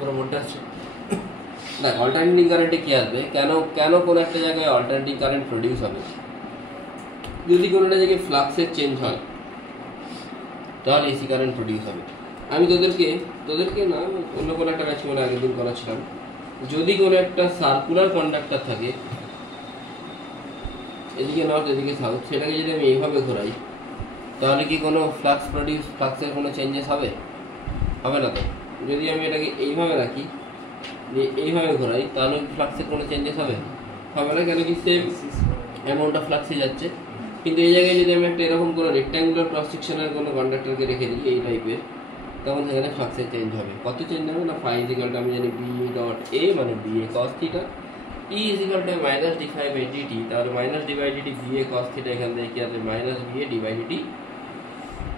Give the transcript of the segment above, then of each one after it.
পুরো বোর্ডটা আছে। দেখ অল্টারনেটিং কারেন্টে কী আসবে, কেন কোনো একটা জায়গায় অল্টারনেটিং কারেন্ট প্রডিউস হবে, যদি কোনো একটা জায়গায় ফ্লাক্সের চেঞ্জ হয় তাহলে এসি কারেন্ট প্রডিউস হবে। আমি তোদেরকে না অন্য কোনো একটা ব্যাচ মনে আগের দিন করাছিলাম, যদি কোনো একটা সার্কুলার কন্ডাক্টর থাকে, এদিকে নর্থ এদিকে সাউথ, সেটাকে যদি আমি এইভাবে ঘোরাই তাহলে কি কোনো ফ্লাক্সের কোনো চেঞ্জেস হবে না তো। যদি আমি এটাকে এইভাবে রাখি, যে এইভাবে ঘোরাই, তাহলে ফ্লাক্সের কোনো চেঞ্জেস হবে না, কেন কি সেম অ্যামাউন্ট অফ ফ্লাক্সে যাচ্ছে। কিন্তু এই জায়গায় যদি আমি একটা এরকম কোনো রেক্ট্যাঙ্গুলার ক্রস সেকশনের কোনো কন্ডাক্টরকে রেখে দিই এই টাইপের, তখন সেখানে ফ্লাক্সের চেঞ্জ হবে। কত চেঞ্জ হবে না, ফাই ইজিক্যাল টু আমি জানি বি ডট এ মানে B A cos theta, E equal to minus d phi by dt, তাহলে minus d by dt B A cos theta, এখান থেকে কি আসবে minus B A d by dt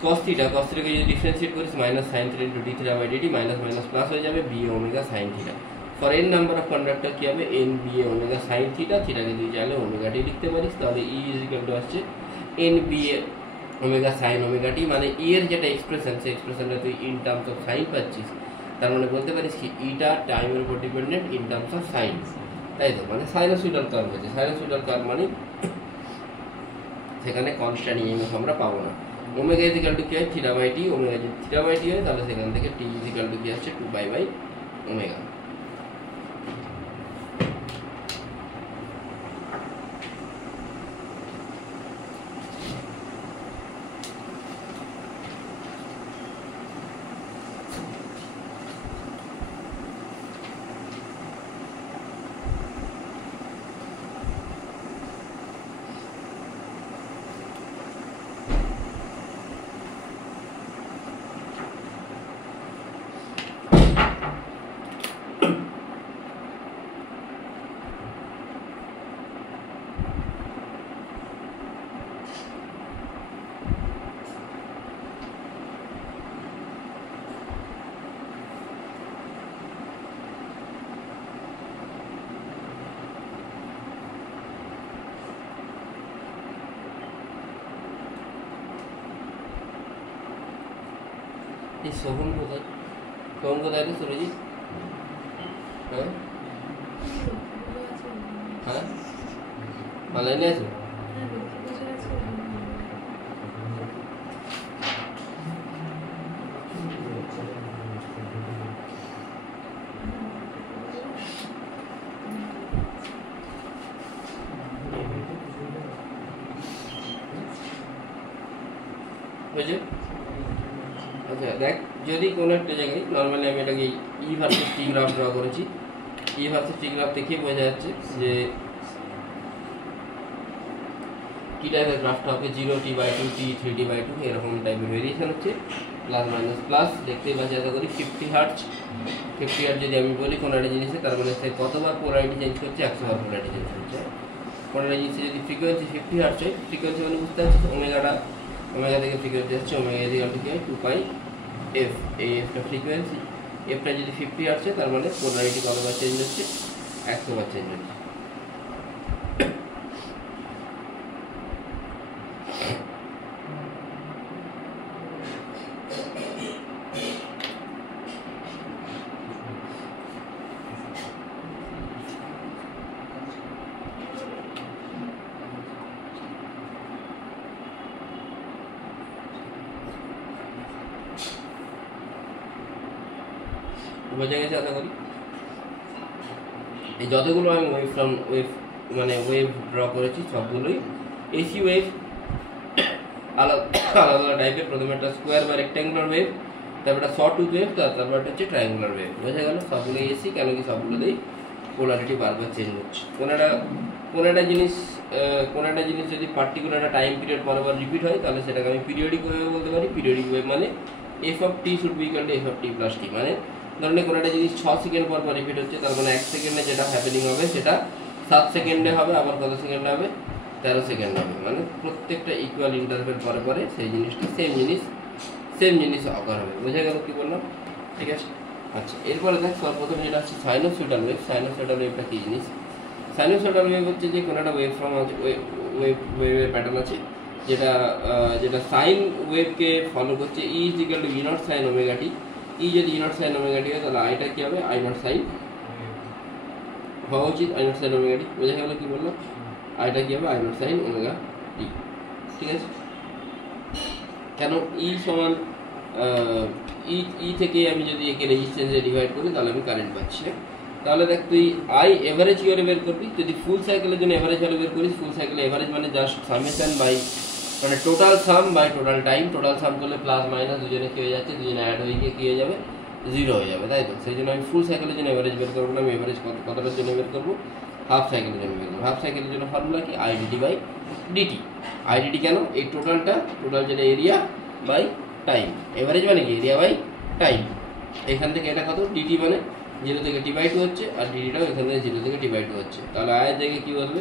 cos থিটাকে যদি ডিফারেন্সিয়েট করিস minus sine theta into d theta by dt, minus minus plus হয়ে যাবে B omega sine theta. For N number of conductor কি হবে, N B A omega sine theta, থিটাকে তুই চাইলে omega t লিখতে পারিস, তাহলে ই ইজিক্যাল টু আসছে N B A omega sign omega T, মানে ই এর যেটা এক্সপ্রেশন, সেই এক্সপ্রেশনটা তুই ইন টার্মস অফ সাইন পাচ্ছিস, তার মানে বলতে পারিস কি ইটা টাইমের উপর dependent in terms of sign, তাই তো। মানে সাইনোসুইডাল কার্ভ হচ্ছে, সাইনোসুইডাল কার্ভ মানে সেখানে কনস্ট্যান্ট ইএমএফ আমরা পাবো না। ওমেগা ইজিক্যাল টু কি হয় থিটা বাই টি, ওমেগা যদি থিটা বাই টি হয় তাহলে সেখান থেকে টি ইজিক্যাল টু কি আসছে 2 পাই বাই ওমেগা। এই সোহম কোথায় রে সুরজিৎ? হ্যাঁ হ্যাঁ অনলাইনে আছো? বুঝছো? আচ্ছা দেখ, যদি কোনো একটা জায়গায় নর্মালি আমি এটাকে ই ভার্সেস টি গ্রাফ ড্র করেছি, ই ভার্সেস টি গ্রাফ দেখেই বোঝা যাচ্ছে যে কি টাইপের গ্রাফটা হবে, 0t/2 t 3t/2 এরকম টাইপের ভেরিয়েশন হচ্ছে, প্লাস মাইনাস প্লাস দেখতেই পাচ্ছি। আশা করি 50 হার্টজ যদি আমি বলি কোনো একটা জিনিসে, তার মানে সে কতবার পোলারিটি চেঞ্জ করছে, 100 বার পোলারিটি চেঞ্জ করছে। কোনো একটা জিনিসে যদি ফ্রিকোয়েন্সি 50 হার্টজ হয়, ফ্রিকোয়েন্সি মানে বুঝতে পারছি ওমেগা থেকে ফ্রিকোয়েন্সি আসছে, ওমেগা ইজিক্যাল টু কি হয় 2 পাই এফ, এই এফটা ফ্রিকোয়েন্সি, এফটা যদি 50 আসছে তার মানে পোলারিটি কতবার চেঞ্জ হচ্ছে, 100 বার চেঞ্জ হচ্ছে। বোঝা গেছে আশা করি। এই যতগুলো আমি ওয়েভ ড্র করেছি সবগুলোই এসি ওয়েভ, আলাদা টাইপের। প্রথমে একটা স্কোয়ার বা রেক্ট্যাঙ্গুলার ওয়েভ, তারপর একটা শর্ট টুথ ওয়েভ, তারপর একটা হচ্ছে ট্রায়াঙ্গুলার ওয়েভ। বোঝা গেল? সবগুলো এসি, কেন কি সবগুলোতেই পোলারিটি বারবার চেঞ্জ হচ্ছে। কোনো একটা জিনিস যদি পার্টিকুলার একটা টাইম পিরিয়ড পরবার রিপিট হয় তাহলে সেটাকে আমি পিরিয়ডিক ওয়েভ বলতে পারি। পিরিয়ডিক ওয়েভ মানে F of T should be equal to F of T plus T, মানে ধরুন কোনো একটা জিনিস 6 সেকেন্ড পর রিপিট হচ্ছে, তার মানে 1 সেকেন্ডে যেটা হ্যাপেনিং হবে সেটা 7 সেকেন্ডে হবে, আবার কত সেকেন্ডে হবে, 13 সেকেন্ড হবে। মানে প্রত্যেকটা ইকুয়াল ইন্টারভেল পরে সেই জিনিসটা সেম জিনিস অকার হবে। বোঝা গেল কি বললাম? ঠিক আছে। আচ্ছা, এরপরে দেখ সর্বপ্রথম যেটা হচ্ছে সাইনোসয়েডাল ওয়েভ। সাইনোসয়েডাল ওয়েভটা কী জিনিস? সাইনোসয়েডাল ওয়েভ হচ্ছে যে কোনো একটা ওয়েভ ফর্ম আছে, ওয়েভের প্যাটার্ন আছে যেটা সাইন ওয়েভকে ফলো করছে। E is equal to V naught sine omega T. E E যদি E naught sine omega T হয় তাহলে আইটা কি হবে আই নট সাইন হওয়া উচিত, আই নট সাইন ওমেগা টি। বোঝা গেল কি বললাম? আইটা কি হবে I naught sine omega T. ঠিক আছে, কেন ই সমান ই থেকে আমি যদি একে রেজিস্ট্যান্সে ডিভাইড করি তাহলে আমি কারেন্ট পাচ্ছি। তাহলে দেখ তুই আই এভারেজ কি করে বের করবি? যদি ফুল সাইকেলের জন্য এভারেজ ভ্যালু বের করিস, ফুল সাইকেলে এভারেজ মানে জাস্ট সামেশন বাই মানে total sum by total time. Total sum করলে প্লাস মাইনাস দুজনে কি হয়ে যাচ্ছে, দুজনে অ্যাড হয়ে গিয়ে কি হয়ে যাবে, জিরো হয়ে যাবে, তাই তো? সেই জন্য আমি ফুল সাইকেলের জন্য এভারেজ বের করবো না, আমি এভারেজ কতটার জন্য বের করবো, হাফ সাইকেলের জন্য বের করবো। হাফ সাইকেলের জন্য ফর্মুলা কি i dt by dt. I dt কেন? এই টোটাল যেটা এরিয়া বাই টাইম, এভারেজ মানে কি এরিয়া বাই টাইম। এখান থেকে এটা কত, ডিটি মানে 0 থেকে t/2 হচ্ছে, আর ডিটিটাও এখান থেকে 0 থেকে t/2 হচ্ছে। তাহলে আয়ের জায়গায় কি বলবে,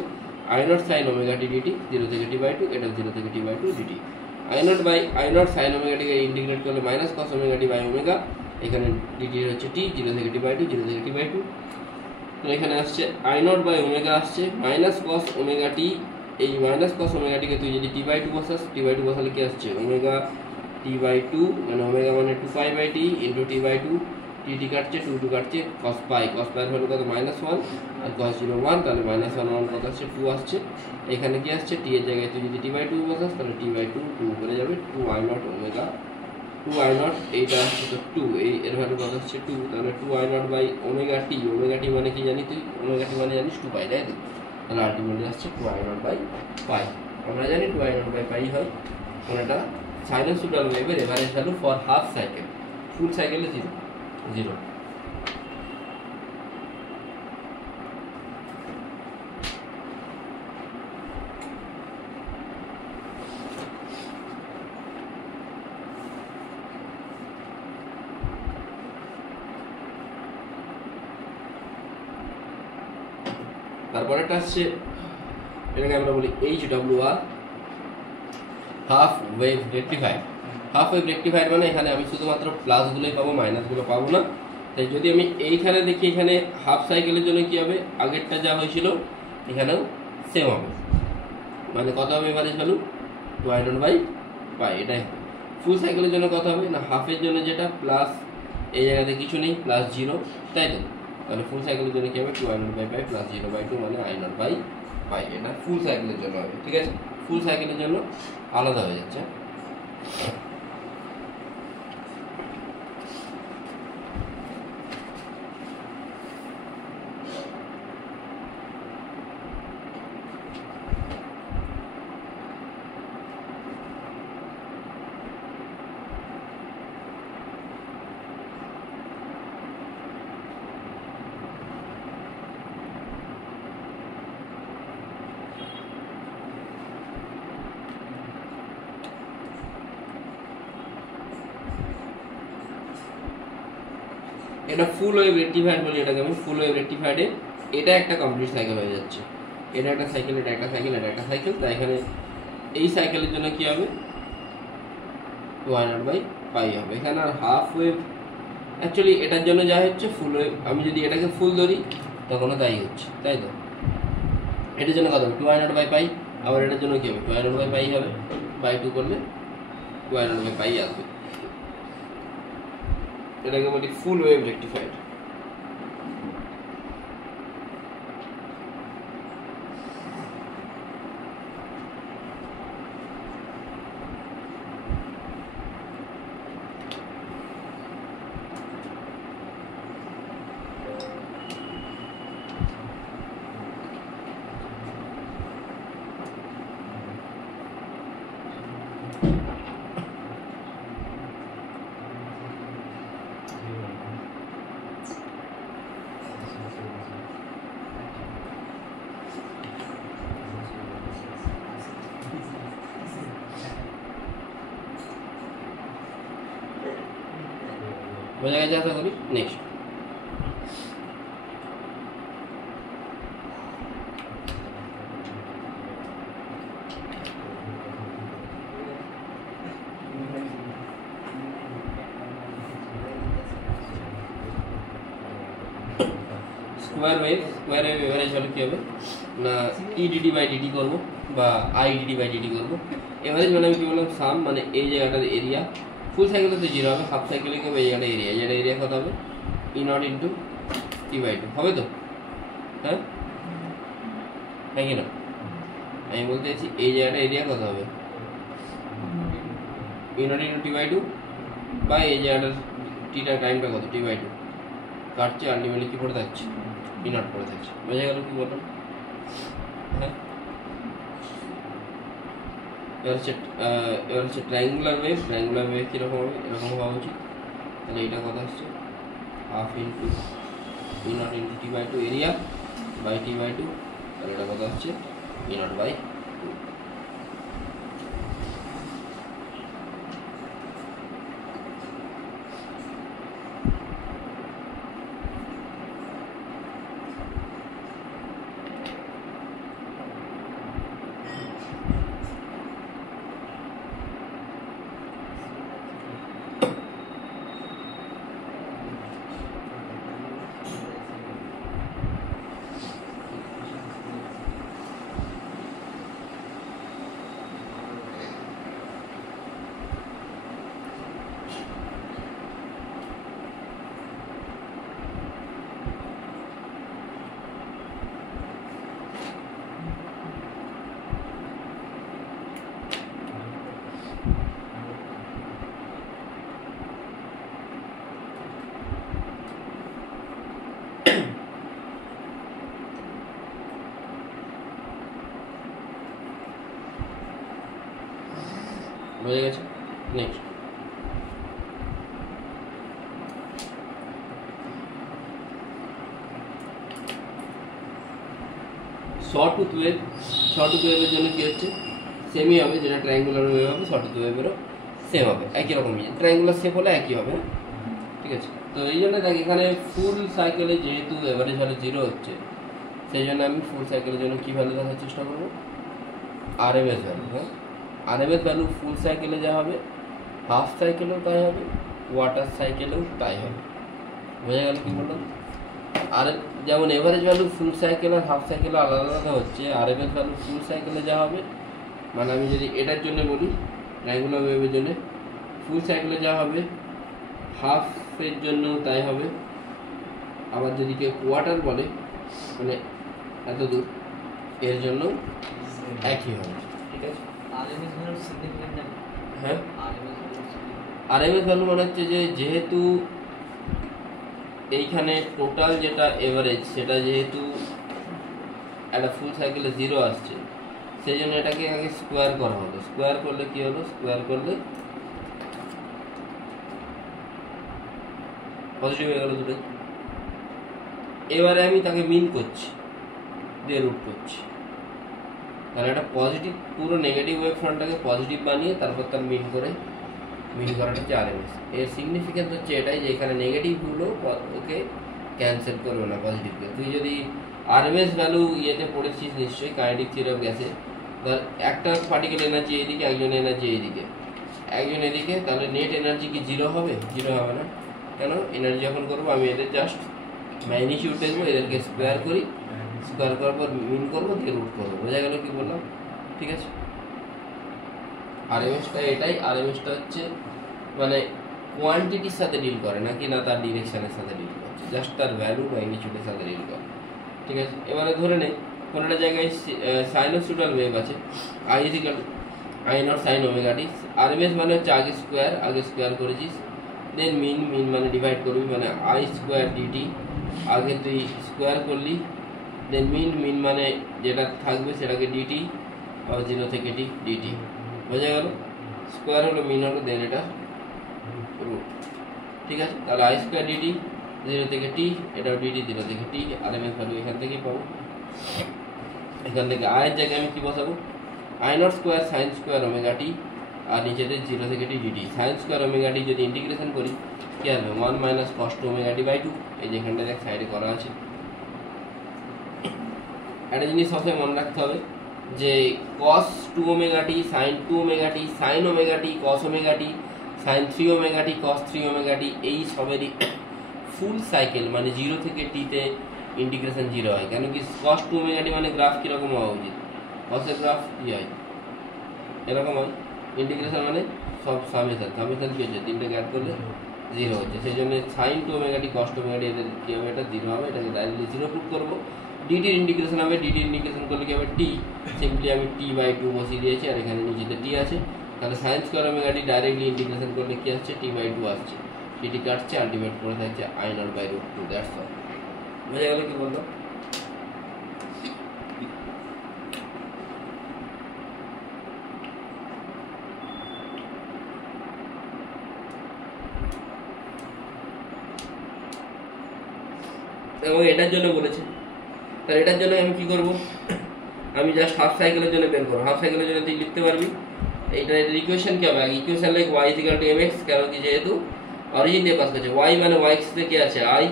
i naught sine omega T dt 0 থেকে t/2, এটা 0 থেকে t/2 dt. I naught sine omega টিকে ইন্টিগ্রেট করলে minus cos omega T by omega, এখানে ডিটি হচ্ছে t 0 থেকে t/2, 0 থেকে t/2। তো এখানে আসছে আই নট বাই ওমেগা আসছে মাইনাস কস ওমেগা টি। এই মাইনাস কস ওমেগা টিকে তুই যদি t/2 বসাস, t/2 বসালে কি আসছে ওমেগা t/2 মানে ওমেগা মানে 2π/t ইন্টু t/2, টি কাটছে 2 কাটছে cos পাই এর ভ্যালু কত -1 আর cos 0 1, তাহলে -1 1 কত আসছে 2 আসছে। এখানে কি আসছে t এর জায়গায় তুই যদি t/2 বসাস তাহলে t/2 2 করে যাবে 2i not omega 2i not, এইটা আসছে তো 2, এই এর ভ্যালু কত আসছে 2, তাহলে 2i naught by omega T. Omega T মানে কি জানি তুই, ওমেগা টি মানে জানিস 2π, তাই তো? তাহলে আলটিমেটলি আসছে 2i নট বাই পাই। আমরা জানি 2i নট বাই পাই হয় কোনটা সাইনুসয়েডাল ওয়েভের average value for half cycle, full সাইকেলে 0। তারপরেটা আসছে এটাকে আমরা বলি HWR, half wave rectifier. Half wave rectifier মানে এখানে আমি শুধুমাত্র প্লাসগুলোই পাবো, মাইনাসগুলো পাবো না। তাই যদি আমি এইখানে দেখি, এখানে হাফ সাইকেলের জন্য কি হবে, আগেরটা যা হয়েছিল এখানেও সেম হবে, মানে কত হবে average value 2i naught by pi, এটাই। ফুল সাইকেলের জন্য কত হবে না, হাফের জন্য যেটা প্লাস এই জায়গাতে কিছু নেই, প্লাস 0, তাই তো? তাহলে ফুল সাইকেলের জন্য কি হবে 2i naught by pi plus 0/2 মানে i নট বাই পাই, এটা ফুল সাইকেলের জন্য হবে। ঠিক আছে, ফুল সাইকেলের জন্য আলাদা হয়ে যাচ্ছে। এটা ফুল ওয়েভ রেকটিফায়ার বলি, এটাকে আমি ফুল ওয়েভ রেকটিফায়ারে এটা একটা কমপ্লিট সাইকেল হয়ে যাচ্ছে। এটা একটা সাইকেল, এটা একটা সাইকেল, এটা একটা সাইকেল। তাই এখানে এই সাইকেলের জন্য কি হবে 2i নট বাই পাই হবে। এখানে আর হাফ ওয়েভ অ্যাকচুয়ালি এটার জন্য যা হচ্ছে ফুল ওয়েভ, আমি যদি এটাকে ফুল ধরি তখনও তাই হচ্ছে, তাই তো? এটার জন্য কত হবে 2i নট বাই পাই, আবার এটার জন্য কি হবে 2i নট বাই পাই হবে, বাই 2 করলে 2i নট বাই পাই আসবে। এটাকে বলি ফুল ওয়েভ রেকটিফায়ার। বোঝা গেছে আশা করি। নেক্সট স্কোয়ার ওয়েভ এভারেজ হলে কি হবে না ইডিটি বাই ডিটি করবো বা আইডিটি বাই ডিটি করবো। এভারেজ মানে আমি কি বললাম সাম, মানে এই জায়গাটার এরিয়া ফুল সাইকেলে তো 0 হবে, হাফ সাইকেলে কি হবে এই জায়গাটা এরিয়া, যেটা এরিয়া কত হবে E0 ইন্টু T/2 হবে তো? হ্যাঁ হ্যাঁ কি না? আমি বলতে চাইছি এই জায়গাটা এরিয়া কত হবে E0 ইন্টু T/2 বা এই জায়গাটার টিটা টাইমটা কত T/2 কাটছে, আলটিমেটলি কি পড়ে থাকছে E0 পড়ে থাকছে। বোঝা গেল কি বললাম? হ্যাঁ এবার হচ্ছে ট্রায়াঙ্গুলার ওয়েভ। ট্রায়াঙ্গুলার ওয়েভ কীরকম হবে? এরকম হওয়া উচিত। তাহলে এইটা কথা হচ্ছে half into E0 into T/2 area by T/2, তাহলে এটা কথা হচ্ছে E0 বাই 2। বোঝা গেছে? Next sawtooth wave. শর্টুথ ওয়েভের জন্য কি হচ্ছে সেমই হবে, যেটা ট্রায়াঙ্গুলার ওয়েভ হবে শর্টুথ ওয়েভেরও সেম হবে, একই রকমই। ট্রায়াঙ্গুলার শেপ হলে একই হবে, ঠিক আছে? তো এই জন্য দেখ এখানে ফুল সাইকেলে যেহেতু এভারেজ ভ্যালু 0 হচ্ছে, সেই জন্য আমি ফুল সাইকেলের জন্য কী ভ্যালু দেখার চেষ্টা করবো RMS ভ্যালু। হ্যাঁ RMS ভ্যালু ফুল সাইকেলে যা হবে হাফ সাইকেলেও তাই হবে, কোয়ার্টার সাইকেলেও তাই হবে। বোঝা গেল কি বললাম? আর যেমন এভারেজ ভ্যালু ফুল সাইকেল আর হাফ সাইকেলে আলাদা আলাদা হচ্ছে, RMS ভ্যালু ফুল সাইকেলে যা হবে, মানে আমি যদি এটার জন্য বলি ট্রায়াঙ্গুলার ওয়েভের জন্য ফুল সাইকেলে যা হবে হাফের জন্য তাই হবে। আবার যদি কেউ কোয়ার্টার বলে মানে এত দূর, এর জন্য একই হবে, ঠিক আছে? হ্যাঁ RMS ভ্যালু মনে হচ্ছে যে যেহেতু এইখানে টোটাল যেটা এভারেজ সেটা যেহেতু একটা ফুল সাইকেলে 0 আসছে, সেই জন্য এটাকে আগে স্কোয়ার করা হলো। স্কোয়ার করলে কি হলো? স্কোয়ার করলে পজিটিভ হয়ে গেল দুটোই। এবারে আমি তাকে মিন করছি, দিয়ে রুট করছি, তাহলে একটা পজিটিভ পুরো নেগেটিভ ওয়েভ ফ্রন্টটাকে পজিটিভ বানিয়ে তারপর তার মিন করাটা হচ্ছে RMS। এর সিগনিফিকেন্স হচ্ছে এটাই যে এখানে নেগেটিভগুলো ওকে ক্যান্সেল করবে না পজিটিভকে। তুই যদি RMS ভ্যালু ইয়েতে পড়েছিস নিশ্চয়ই কাইনেটিক থিওরি অফ গ্যাসে, ধর একটা পার্টিকেল এনার্জি এইদিকে, একজন এনার্জি এইদিকে, একজন এদিকে, তাহলে নেট এনার্জি কি 0 হবে? 0 হবে না। কেন? এনার্জি যখন করবো আমি এদের জাস্ট ম্যাগনিটিউড দেখবো, এদেরকে স্কোয়ার করি, স্কোয়ার করার পর মিন করবো, দিয়ে রুট করবো। বোঝা গেল কি বললাম? ঠিক আছে? RMSটা এটাই। RMSটা হচ্ছে মানে কোয়ান্টিটির সাথে ডিল করে নাকি না তার ডিরেকশনের সাথে ডিল করছে, জাস্ট তার ভ্যালু ম্যাগনিটিউডের সাথে ডিল করে, ঠিক আছে? এবারে ধরে নে কোনো একটা জায়গায় সাইনোসুডাল ওয়েভ আছে, I0 sin omega t. RMS মানে হচ্ছে আগে স্কোয়ার করেছিস, দেন মিন মানে ডিভাইড করবি, মানে I² dt, আগে তুই স্কোয়ার করলি, দেন মিন মানে যেটা থাকবে সেটাকে dt, আর 0 থেকে t dt। বোঝা গেল? স্কোয়ার হলো, মিন হলো, দেন এটা রুট, ঠিক আছে? তাহলে I² dt 0 থেকে t, এটাও dt 0 থেকে t। RMS ভ্যালু এখান থেকেই পাবো। এখান থেকে আয়ের জায়গায় আমি কি বসাবো? I0² sin² ওমেগা টি, আর নিচেতে 0 থেকে t dt। sin² omega t যদি ইন্টিগ্রেশন করি কি আসবে? 1 minus cos 2 omega T by 2। এই যে এখানটা দেখ সাইডে করা আছে। একটা জিনিস সবসময় মনে রাখতে হবে যে cos 2 ওমেগা টি, sin 2 ওমেগা টি, sin omega t, cos omega t, sin 3 omega t, cos 3 omega t, এই সবেরই ফুল সাইকেল মানে 0 থেকে t তে ইন্টিগ্রেশন 0 হয়। কেন কি? cos 2 ওমেগা টি মানে গ্রাফ কীরকম হওয়া উচিত? cos এর গ্রাফ কী হয়? এরকম হয়। ইন্টিগ্রেশন মানে সব সামেশন কি হচ্ছে, তিনটাকে অ্যাড করলে 0 হচ্ছে, সেই জন্য সাইন টু ওমেগা টি কস টু ওমেগা টি এদের কী হবে, এটা 0 হবে, এটাকে ডাইরেক্টলি 0 পুট করবো। ডিটির ইন্টিগ্রেশন হবে, ডিটির ইন্টিগ্রেশন করলে কি হবে, টি সিম্পলি আমি t/2 বসিয়ে দিয়েছি, আর এখানে নিচেতে টি আছে, তাহলে sine square omega t directly integration করলে কি আসছে, t/2 আসছে, টি কাটছে, আলটিমেট করে থাকছে I0/√2, দ্যাটস অল। বোঝা গেল কি বললো? এবং এটার জন্য বলেছে, তাহলে এটার জন্য আমি কি করব, আমি জাস্ট হাফ সাইকেলের জন্য বের করবো। হাফ সাইকেলের জন্য তুই লিখতে পারবি, এইটার ইকুয়েশন কি হবে, ইকুয়েশন লাইক y = mx, কারণ কি যেহেতু অরিজিন দিয়ে পাস করছে, y মানে y এক্সিস কি আছে i,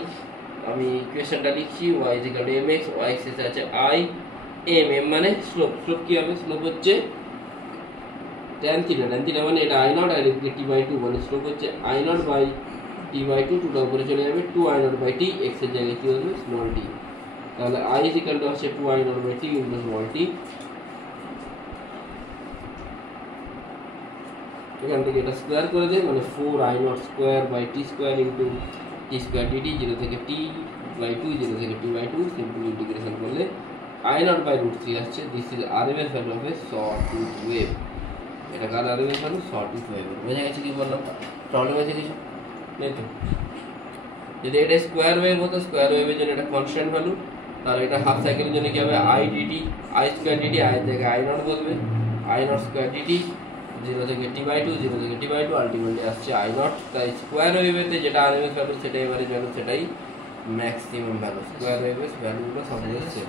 আমি ইকুয়েশনটা লিখছি y = mx, y এক্সিস আছে i, m মানে স্লোপ, স্লোপ কি হবে, স্লোপ হচ্ছে tan থিটা, tan থিটা মানে এটা i0, আর এদিকে t/2 মানে স্লোপ হচ্ছে I0/t/2, টুটা উপরে চলে যাবে 2I0/t, x এর জায়গায় কি হবে স্মল t, তাহলে i হচ্ছে 2I0/t ইনটু স্মল t, এখান থেকে এটা স্কোয়ার করে দেয়, মানে 4I0² ইনটু t² dt, 0 থেকে t/2, 0 থেকে t/2, সিম্পল ইন্টিগ্রেশন করলে I0/√3 আসছে। This is RMS value of a sawtooth wave, এটা কার RMS ভ্যালু, সটুথ ওয়েভ। বোঝা গেছে কি বললাম, প্রবলেম আছে কিছু নেই তো? যদি এটা স্কোয়ার ওয়েভ হতো, স্কোয়ার ওয়েভের জন্য এটা কনস্ট্যান্ট ভ্যালু, তাহলে এটা হাফ সাইকেলের জন্য কি হবে, I2 dt, I এর জায়গায় I0 বলবে, I0² dt, 0 থেকে t/2, 0 থেকে t/2, আলটিমেটলি আসছে I0। তাই স্কোয়ার ওয়েভেতে যেটা RMS ভ্যালু সেটাই এভারেজ ভ্যালু, সেটাই ম্যাক্সিমাম ভ্যালু, স্কোয়ার ওয়েভের ভ্যালুগুলো সব হচ্ছে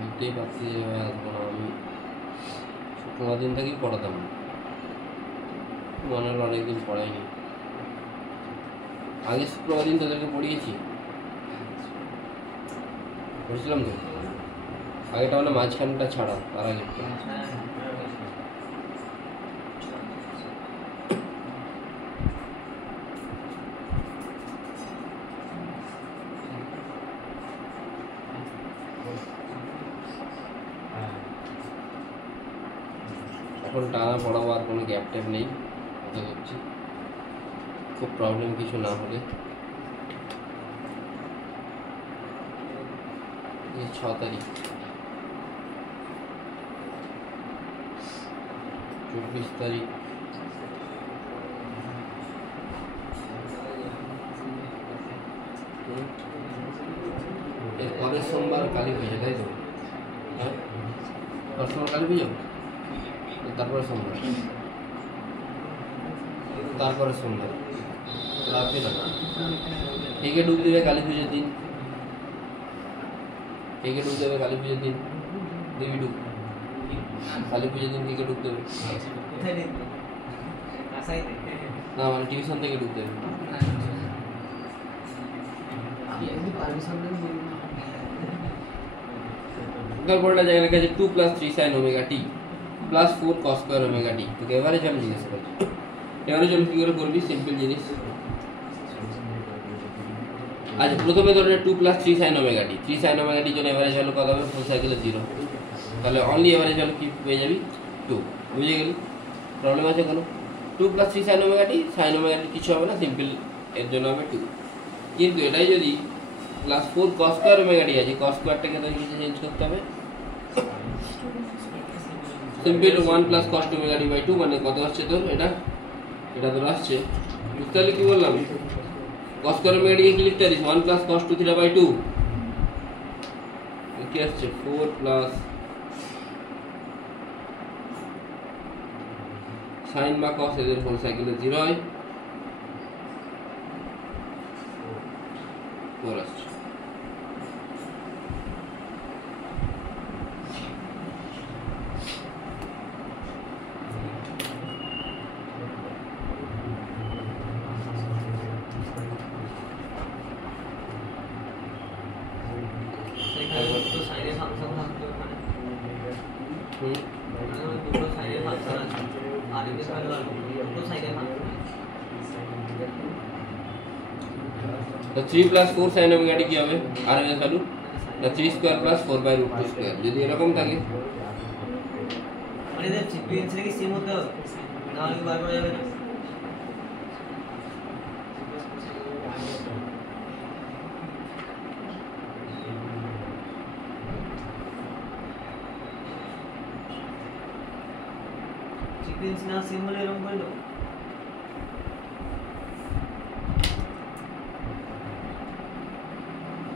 বুঝতেই পারছি যে আসবো না, আমি শুক্রবার দিন থেকেই পড়াতাম, মনে হলো অনেকদিন পড়াইনি। আগে শুক্রবার দিন তোদেরকে পড়িয়েছি, পড়েছিলাম তো, আগেটা মানে মাঝখানটা ছাড়া, তার আগে এখন টানা পড়াবো, আর কোনো গ্যাপ ট্যাপ নেই, কথা করছি, খুব প্রবলেম কিছু না হলে। 6 তারিখ 24 তারিখ এর পরের সোমবার কালী পুজো, তাই তো? হ্যাঁ, পরের সোমবার কালী পুজো, তারপরে সোমবার, তারপরে সোমবার রাখবে না, একে ডুব দেবে কালী পুজোর দিন, একে ডুব দেবে কালী পুজোর দিন, দেবী ডুব কালী পুজোর দিন থেকে ডুব দেবে না, মানে টিউশন থেকে ডুব দেবে, তারপরটা জায়গা লেখা আছে 2 + 3 sin ωt + 4 cos² ωt। তোকে এভারেজ আমি জিজ্ঞেস করছি, এভারেজ আমি কি করে করবি, সিম্পল জিনিস। আচ্ছা, প্রথমে ধরে 2 + 3 sin ωt, 3 sin ωt জন্য এভারেজ ভ্যালু কত হবে, ফুল সাইকেলে 0, তাহলে অনলি এভারেজ ভ্যালু কি পেয়ে যাবি 2। বুঝে গেলি, প্রবলেম আছে কোনো? 2 + 3 sin ωt কিছু হবে না, সিম্পল এর জন্য হবে 2। কিন্তু এটাই যদি +4 cos² ωt আছে, cos²টাকে তো কিছু চেঞ্জ করতে হবে, সিম্পল 1 + cos 2ωt/2, মানে কত আসছে তোর, এটা তোর আসছে, বুঝতে পারলি কি বললাম? cos² ωt কি লিখতে পারিস, 1 + cos 2θ/2, কি আসছে 4 প্লাস সাইন বা কস এদের হোল সাইকেলে 0 হয় 4 আসছে। तो 3 প্লাস 4 sin ওমেগা টি কি হবে আরএমএস ভ্যালু না 3 স্কয়ার প্লাস 4 বাই √2 স্কয়ার যদি এরকম থাকে মানে এর সিকোয়েন্সটা কি সেম হতে হবে না হলে বার করা যাবে না সিকোয়েন্স না সেম হলে এরকম করে দাও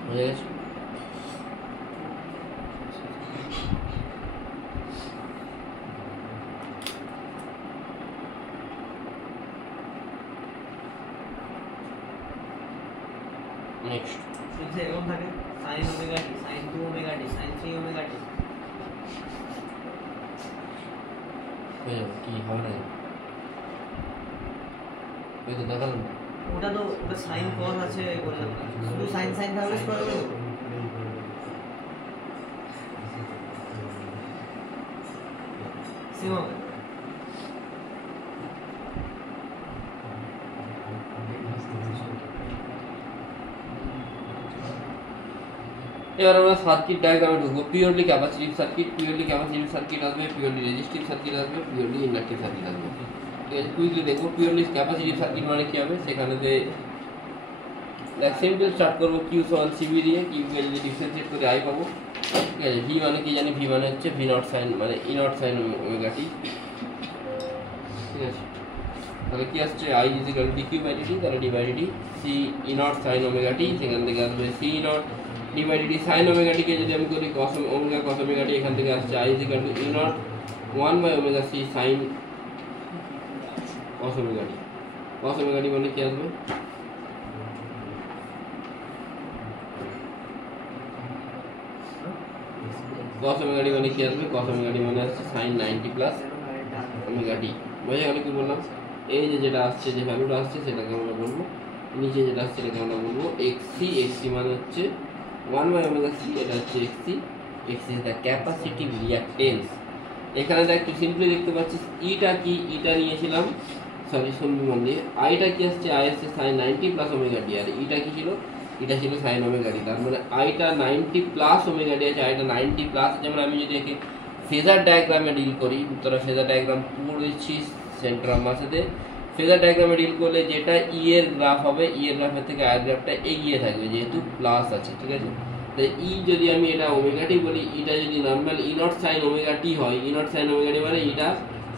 হয়ে গেছে নেক্সট যদি এরকম থাকে sin omega t sin 2 omega টি sin 3 ওমেগা টি হয়ে যাবে কি হবে না ওই তো দেখালাম ওটা sin cos আছে বললাম না শুধু sin তাহলে স্কয়ার করে দেব সেম হবে এবার আমরা সার্কিট ডায়াগ্রামে ঢুকবো পিওরলি ক্যাপাসিটিভ সার্কিট আসবে পিওরলি রেজিস্টিভ সার্কিট আসবে পিওরলি ইন্ডাকটিভ সার্কিট আসবে ঠিক আছে কুইকলি দেখবো পিওরলি ক্যাপাসিটিভ সার্কিট মানে কি হবে সেখানে যে সিম্পল স্টার্ট করবো কিউ সমান সিবি দিয়ে কিউ কে যদি ডিফারেন্সিয়েট করে আই পাবো ঠিক আছে ভি মানে কি জানি ভি মানে হচ্ছে ভি নট সাইন মানে E naught sine omega T ঠিক আছে তাহলে কি আসছে I is equal to dQ by dt তাহলে d by dt C E naught sine omega T সেখান থেকে আসবে C naught d by dt sine omega T কে যদি আমি করি কস ওমেগা টি এখান থেকে আসছে I is equal to E naught 1 by omega C sine cos omega T মানে কি আসবে cos ওমেগা টি মানে কি আসবে cos ওমেগা টি মানে আসছে sin 90 প্লাস ওমেগা টি বোঝা গেল কি বললাম এই যে যেটা আসছে যে ভ্যালুটা আসছে সেটাকে আমরা বলবো নিচে যেটা আসছে সেটাকে আমরা বলবো xc মানে হচ্ছে 1 বাই ওমেগা c এটা হচ্ছে xc is the capacitive reactance এখানে দেখ একটু সিম্পলি দেখতে পাচ্ছিস ইটা কি ইটা নিয়েছিলাম সরি শুনবি মন দিয়ে আইটা কি আসছে আই আসছে sin 90 প্লাস ওমেগা টি আর ইটা কি ছিল এটা ছিল sin ওমেগা টি তার মানে আইটা 90 প্লাস ওমেগা টি আছে আইটা 90 প্লাস যেমন আমি যদি একে ফেজার ডায়াগ্রামে ডিল করি তোরা ফেজার ডায়াগ্রাম পড়েছিস সেন্টার মাসেতে ফেজার ডায়াগ্রামে ডিল করলে যেটা ই এর গ্রাফ হবে ই এর গ্রাফের থেকে আই গ্রাফটা এগিয়ে থাকবে যেহেতু প্লাস আছে ঠিক আছে তাই ই যদি আমি এটা ওমেগা টি বলি ইটা যদি normal E naught sine omega T হয় E naught sine omega T মানে এটা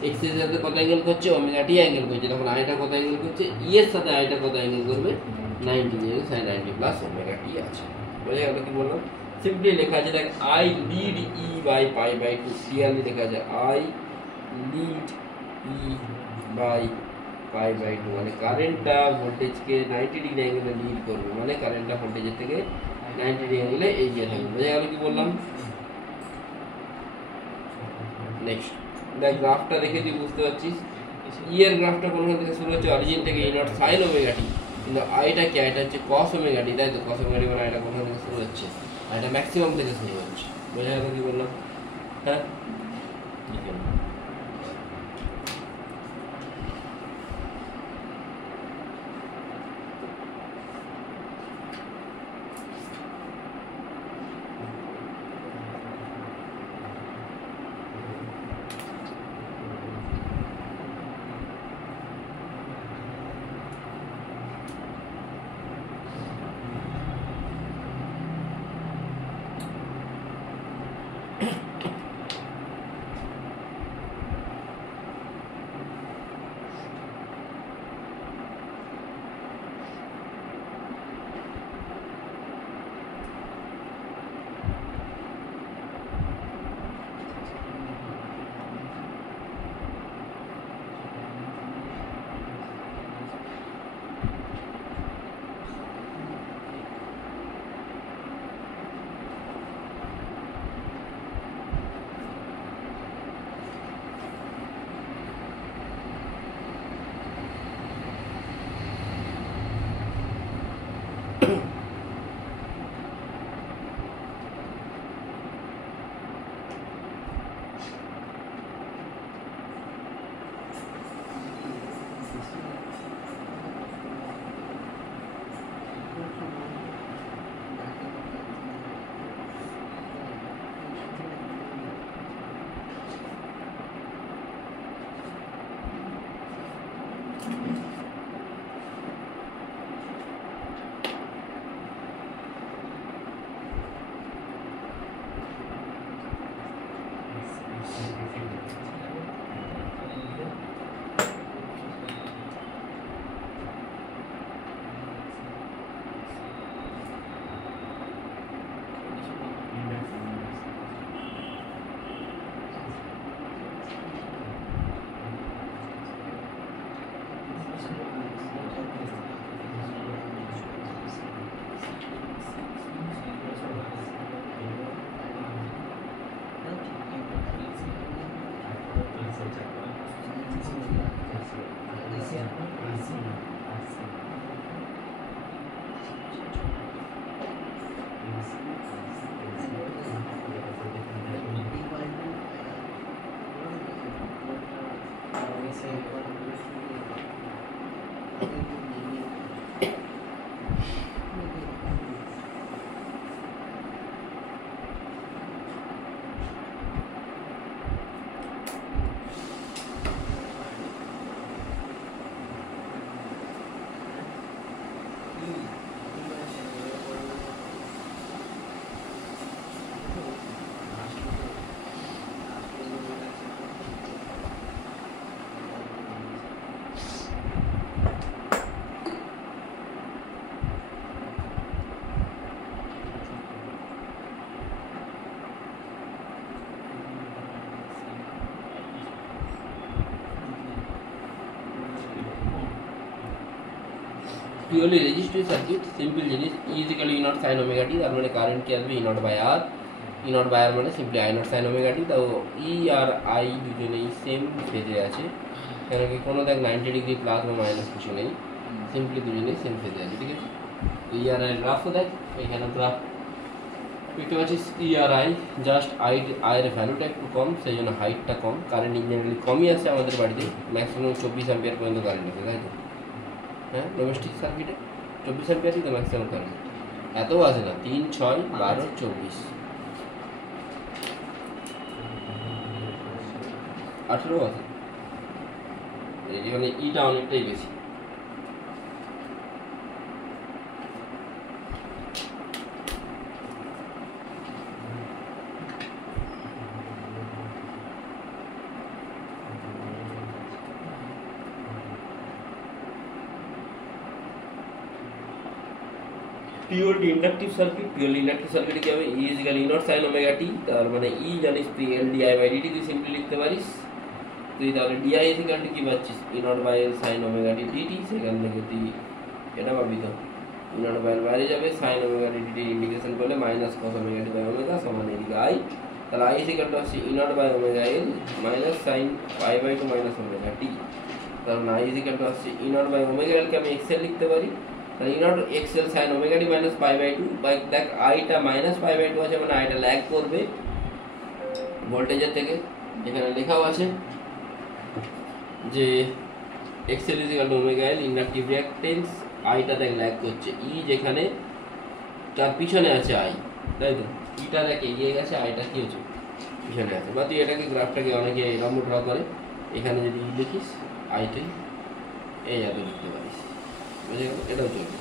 এক্স এর সাথে কত অ্যাঙ্গেল করছে ওমেগা টি অ্যাঙ্গেল করছে তখন আইটা কত অ্যাঙ্গেল করছে ই এর সাথে আইটা কত অ্যাঙ্গেল করবে 90 degree sin 90 plus omega t আছে বুঝে গেল কি বললাম সিম্পলি লেখা আছে দেখ i lead e by pi by 2 clearly লেখা আছে i lead e by pi by 2 মানে কারেন্টটা ভোল্টেজকে 90 ডিগ্রি অ্যাঙ্গেলে লিড করবে মানে কারেন্টটা ভোল্টেজের থেকে 90 ডিগ্রি অ্যাঙ্গেলে এগিয়ে থাকবে বুঝে গেল কি বললাম নেক্সট দেখ গ্রাফটা দেখে তুই বুঝতে পারছিস ই এর গ্রাফটা কোনখান থেকে শুরু হচ্ছে অরিজিন থেকে ই নট সাইন ওমেগা টি কিন্তু আইটা কি আইটা হচ্ছে cos ওমেগা টি তাই তো cos ওমেগা টি মানে আইটা কোনখান থেকে শুরু হচ্ছে আইটা ম্যাক্সিমাম থেকে শুরু হচ্ছে বোঝা গেল কি বললাম হ্যাঁ পিওরলি রেজিস্ট্রি সার্কিট সিম্পল জিনিস E equal E naught sine omega T, তার মানে কারেন্ট কি আসবে E naught by R, E naught by R মানে simply I naught sine omega T. তো ই আর আই দুজনেই সেম ফেজে আছে, কেন কি কোনো দেখ 90 ডিগ্রি প্লাস বা মাইনাস কিছু নেই, সিম্পলি দুজনেই সেম ফেজে আছে, ঠিক আছে। ই আর আই গ্রাফও দেখ, এখানে গ্রাফ দেখতে পাচ্ছিস ই আর আই, জাস্ট আয়ের ভ্যালুটা একটু কম, সেই জন্য হাইটটা কম, কারেন্ট জেনারেলি কমই আছে আমাদের বাড়িতে, ম্যাক্সিমাম 24 অ্যাম্পিয়ার পর্যন্ত কারেন্ট আছে, তাই তো? হ্যাঁ, ডোমেস্টিক সার্কিটে 24 অ্যাম্পিয়ারই তো ম্যাক্সিমাম কারেন্ট, এত আছে না, 3, 6, 12, 24, 18 আছে, এখানে ইটা অনেকটাই বেশি। Purely inductive circuit, purely inductive সার্কিটে কি হবে, E equal E naught sine omega T, তার মানে ই জানিস তুই L d I by dt তুই সিম্পলি লিখতে পারিস, তুই তাহলে ডিআই ইজিক্যাল কি পাচ্ছিস E naught by L sine omega T dt, সেখান থেকে তুই এটা পাবি, তো ই নট বাই এল বাইরে যাবে, সাইন ওমেগা টি ডিটি ইন্টিগ্রেশন করলে minus cos omega T by omega সমান এদিকে আই, তাহলে আই ইজিক্যাল টু আসছে E naught by omega L minus sine pi by two minus omega T, তার মানে আই ইজিক্যাল টু আসছে ই নট বাই ওমেগা এলকে আমি এক্সেল লিখতে পারি, তাহলে E naught XL sine omega T minus pi by two, by দেখ আইটা মাইনাস পাই বাই টু আছে মানে আইটা ল্যাগ করবে ভোল্টেজের থেকে, এখানে লেখাও আছে যে XL is equal to omega L inductive reactance, আইটা দেখ ল্যাগ করছে, ই যেখানে তার পিছনে আছে আই, তাই তো, ইটা দেখ এগিয়ে গেছে, আইটা কি হচ্ছে পিছনে আছে, বা তুই এটাকে গ্রাফটাকে অনেকে এরকম ড্র করে, এখানে যদি ই লিখিস আই তুই এই এত লিখতে পারিস, বুঝে গেল, এটাও চলবে।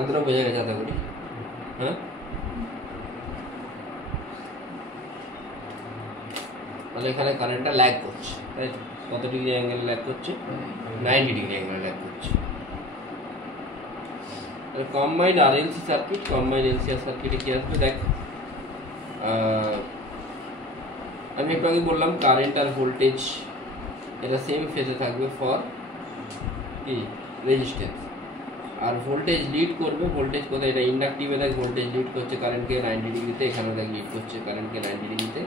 এতটা বোঝা গেছে আশা করি। হ্যাঁ, তাহলে এখানে কারেন্টটা ল্যাগ করছে, তাই তো? কত ডিগ্রি অ্যাঙ্গেল ল্যাগ করছে? 90 ডিগ্রি অ্যাঙ্গেল ল্যাগ করছে। Combined RLC circuit, combined LCR সার্কিটে কি আসবে দেখ। আমি একটু আগে বললাম কারেন্ট আর ভোল্টেজ এটা সেম ফেজে থাকবে ফর কি রেজিস্ট্যান্স, আর ভোল্টেজ লিড করবে। ভোল্টেজ কোথায়? এটা ইন্ডাকটিভে দেখ ভোল্টেজ লিড করছে কারেন্টকে 90 ডিগ্রিতে, এখানেও দেখ লিড করছে কারেন্টকে 90 ডিগ্রিতে।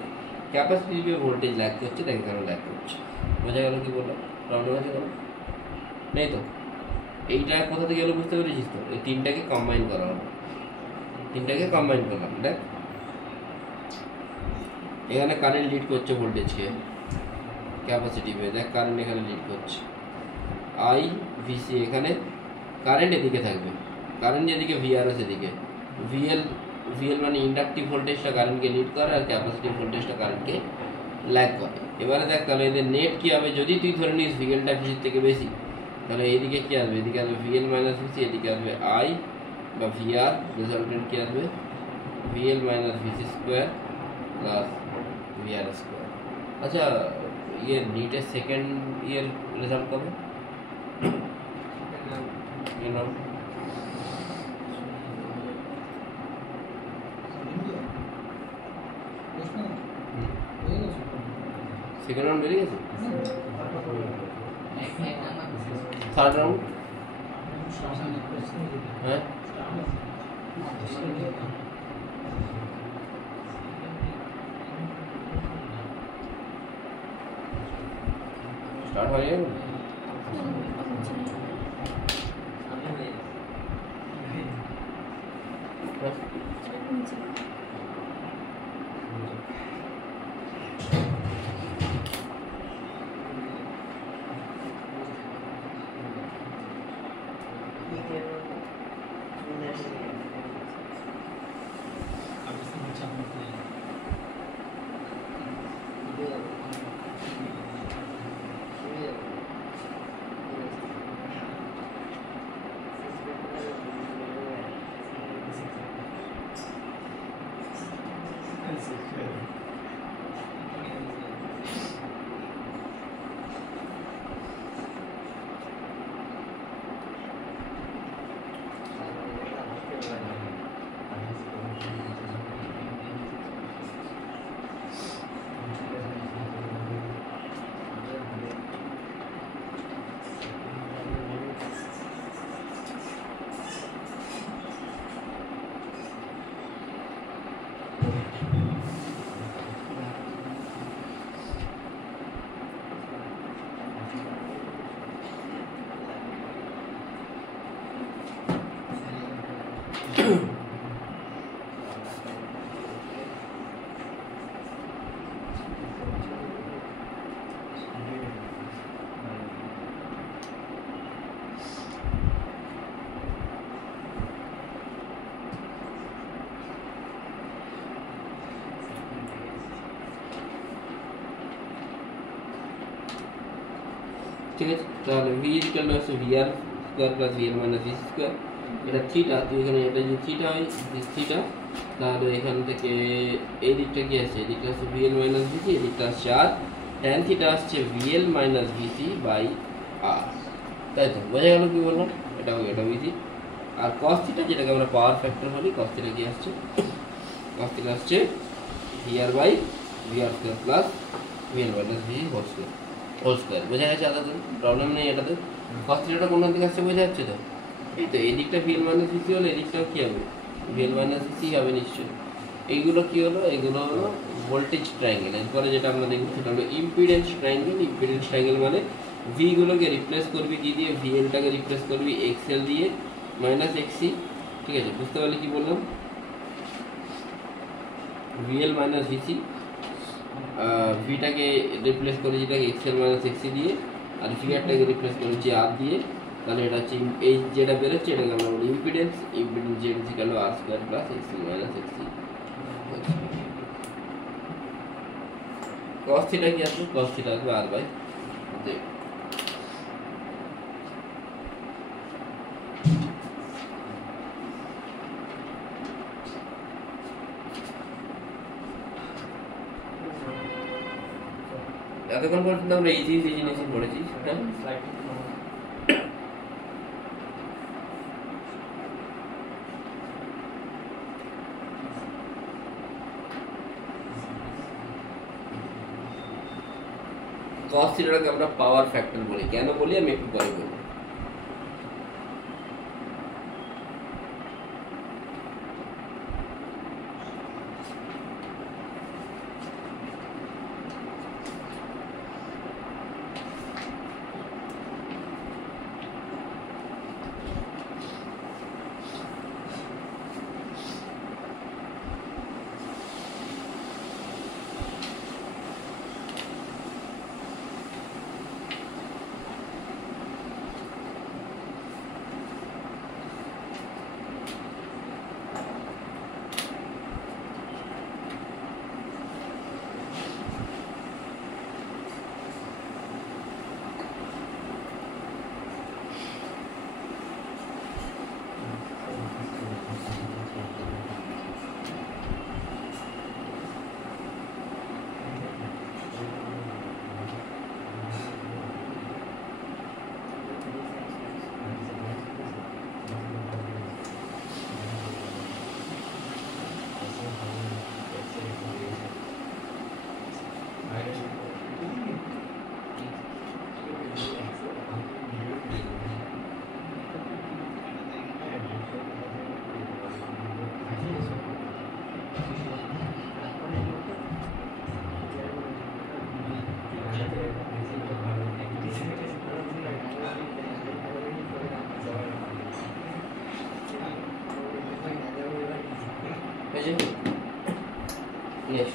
ক্যাপাসিটিভে ভোল্টেজ ল্যাগ করছে, দেখ এখানেও ল্যাগ করছে। বোঝা গেল কি বললাম? প্রবলেম আছে কোনো? নেই তো? এইটা কোথা থেকে গেলো বুঝতে পেরেছিস তো? এই তিনটাকে কম্বাইন করা হলো, তিনটাকে কম্বাইন করলাম। দেখ এখানে কারেন্ট লিড করছে ভোল্টেজকে ক্যাপাসিটিভে, দেখ কারেন্ট এখানে লিড করছে আই ভিসি। এখানে কারেন্ট এদিকে থাকবে, কারেন্ট যেদিকে ভিআরএস এদিকে। ভিএল মানে ইন্ডাকটিভ ভোল্টেজটা কারেন্টকে লিড করে, আর ক্যাপাসিটিভ ভোল্টেজটা কারেন্টকে ল্যাগ করে। এবারে দেখ তাহলে এদের নেট কী হবে? যদি তুই ধরে নিস ভিএলটা ভিসির থেকে বেশি, তাহলে এইদিকে কী আসবে? এদিকে আসবে ভিএল মাইনাস ভিসি, এদিকে আসবে আই বা ভিআর। রেজাল্টেন্ট কী আসবে? VL minus VC square plus VR square. আচ্ছা, ইয়ে নিটের সেকেন্ড ইয়ের রেজাল্ট কবে? সেকেন্ড রাউন্ড বেরিয়ে গেছে, থার্ড রাউন্ড। হ্যাঁ, স্টার্ট হয়ে গেল। ঠিক আছে, তাহলে ভি ইকুয়াল টু হচ্ছে VR square plus VL minus V square. এটা থিটা, তুই এখানে এটা যদি থিটা হয় থিটা, তাহলে এখান থেকে এই দিকটা কি আসছে? এই দিকটা হচ্ছে ভিএল মাইনাস ভিসি, এই দিকটা আসছে আর। ট্যান থিটা আসছে ভিএল মাইনাস ভিসি বাই আর, তাই তো? বোঝা গেল কি বললাম? এটা এটা ভিসি। আর কস থিটা, যেটাকে আমরা পাওয়ার ফ্যাক্টর বলি, কস থিটা কি আসছে? কস থিটা আসছে VR by VR square plus VL minus VC whole square. বোঝা গেছে? আলাদা প্রবলেম নেই এটাতে। কস থিটাটা কোন দিকে আসছে বোঝা যাচ্ছে তো? এই তো এই দিকটা ভিএল মাইনাস ভিসি হলে এই দিকটাও কী হবে? ভিএল মাইনাস ভিসি হবে নিশ্চয়ই। এইগুলো কি হলো, এগুলো হলো ভোল্টেজ ট্রায়াঙ্গেল। এরপরে যেটা আমরা দেখব সেটা হলো ইম্পিডেন্স ট্রায়াঙ্গেল। ইম্পিডেন্স ট্রায়াঙ্গেল মানে ভি গুলোকে রিপ্লেস করবি কি দিয়ে, ভিএলটাকে রিপ্লেস করবি এক্সএল দিয়ে মাইনাস এক্সি। ঠিক আছে, বুঝতে পারলে কি বললাম? ভিএল মাইনাস ভিসি, ভিটাকে রিপ্লেস করেছি যেটাকে এক্সএল মাইনাস এক্সি দিয়ে, আর ভিআরটাকে রিপ্লেস করেছি আর দিয়ে। তাহলে এটা হচ্ছে এই যেটা বেরোচ্ছে এটাকে আমরা বলি impedance. Impedance Z equal to R square plus XL minus XC. cos theta কি আসবে? cos থিটা আসবে r বাই জেড। এতক্ষণ পর্যন্ত আমরা ইজি জিনিসই পড়েছি। হ্যাঁ, cos থিটাকে আমরা পাওয়ার ফ্যাক্টর বলি। কেন বলি আমি একটু পরে বলবো। Yes.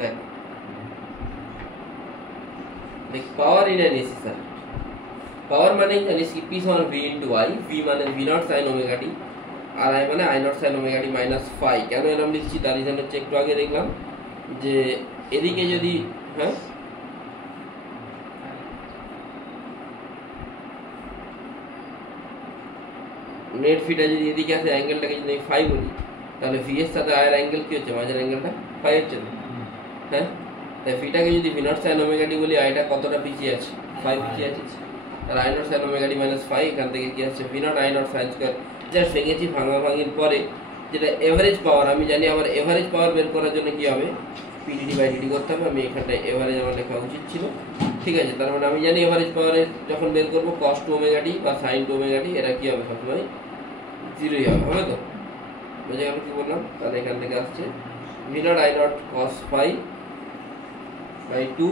Right. Like power in an AC circuit. Power মানে জানিস কি P সমান V into I, V মানে V naught sin omega t, R I মানে I naught sin omega t minus phi। কেন এরকম লিখছি তার রিজন হচ্ছে একটু আগে দেখলাম যে এদিকে যদি হ্যাঁ নেট ফিটা যদি এদিকে আসে অ্যাঙ্গেলটাকে যদি আমি ফাই বলি তাহলে ভি এর সাথে আয়ের অ্যাঙ্গেল কি হচ্ছে, মাঝের অ্যাঙ্গেলটা ফাই হচ্ছে না। হ্যাঁ, তাই ফিটাকে যদি V naught sine omega T বলি আইটা কতটা পিছিয়ে আছে, ফাই পিছিয়ে আছে। আর I naught sine omega T minus phi, এখান থেকে কি আসছে V naught I naught sine square. Just ভেঙেছি ভাঙাভাঙির পরে যেটা এভারেজ পাওয়ার, আমি জানি আমার এভারেজ পাওয়ার বের করার জন্য কি হবে, পিডিডি বাই ডিডি করতে হবে। আমি এখানটায় এভারেজ আমার লেখা উচিত ছিল। ঠিক আছে, তার মানে আমি জানি এভারেজ পাওয়ারে যখন বের করবো কস টু ওমেগা টি বা সাইন টু ওমেগা টি এরা কি হবে, সবসময় জিরোই হবে। হবে তো? বুঝে গেল কি বললাম? তাহলে এখান থেকে আসছে V naught I naught cos phi by two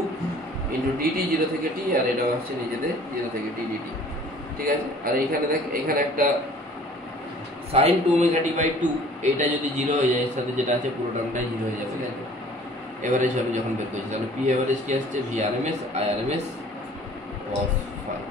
into dt zero থেকে টি, আর এটাও আসছে নিজেতে জিরো থেকে টি ডিটি। ঠিক আছে, আর এইখানে দেখ এখানে একটা sine two omega T by two, এইটা যদি জিরো হয়ে যায় এর সাথে যেটা আছে পুরো টার্মটাই জিরো হয়ে যাবে। ঠিক আছে, এভারেজ আমি যখন বের করছি তাহলে পি এভারেজ কি আসছে, V R M S I R M S cos phi.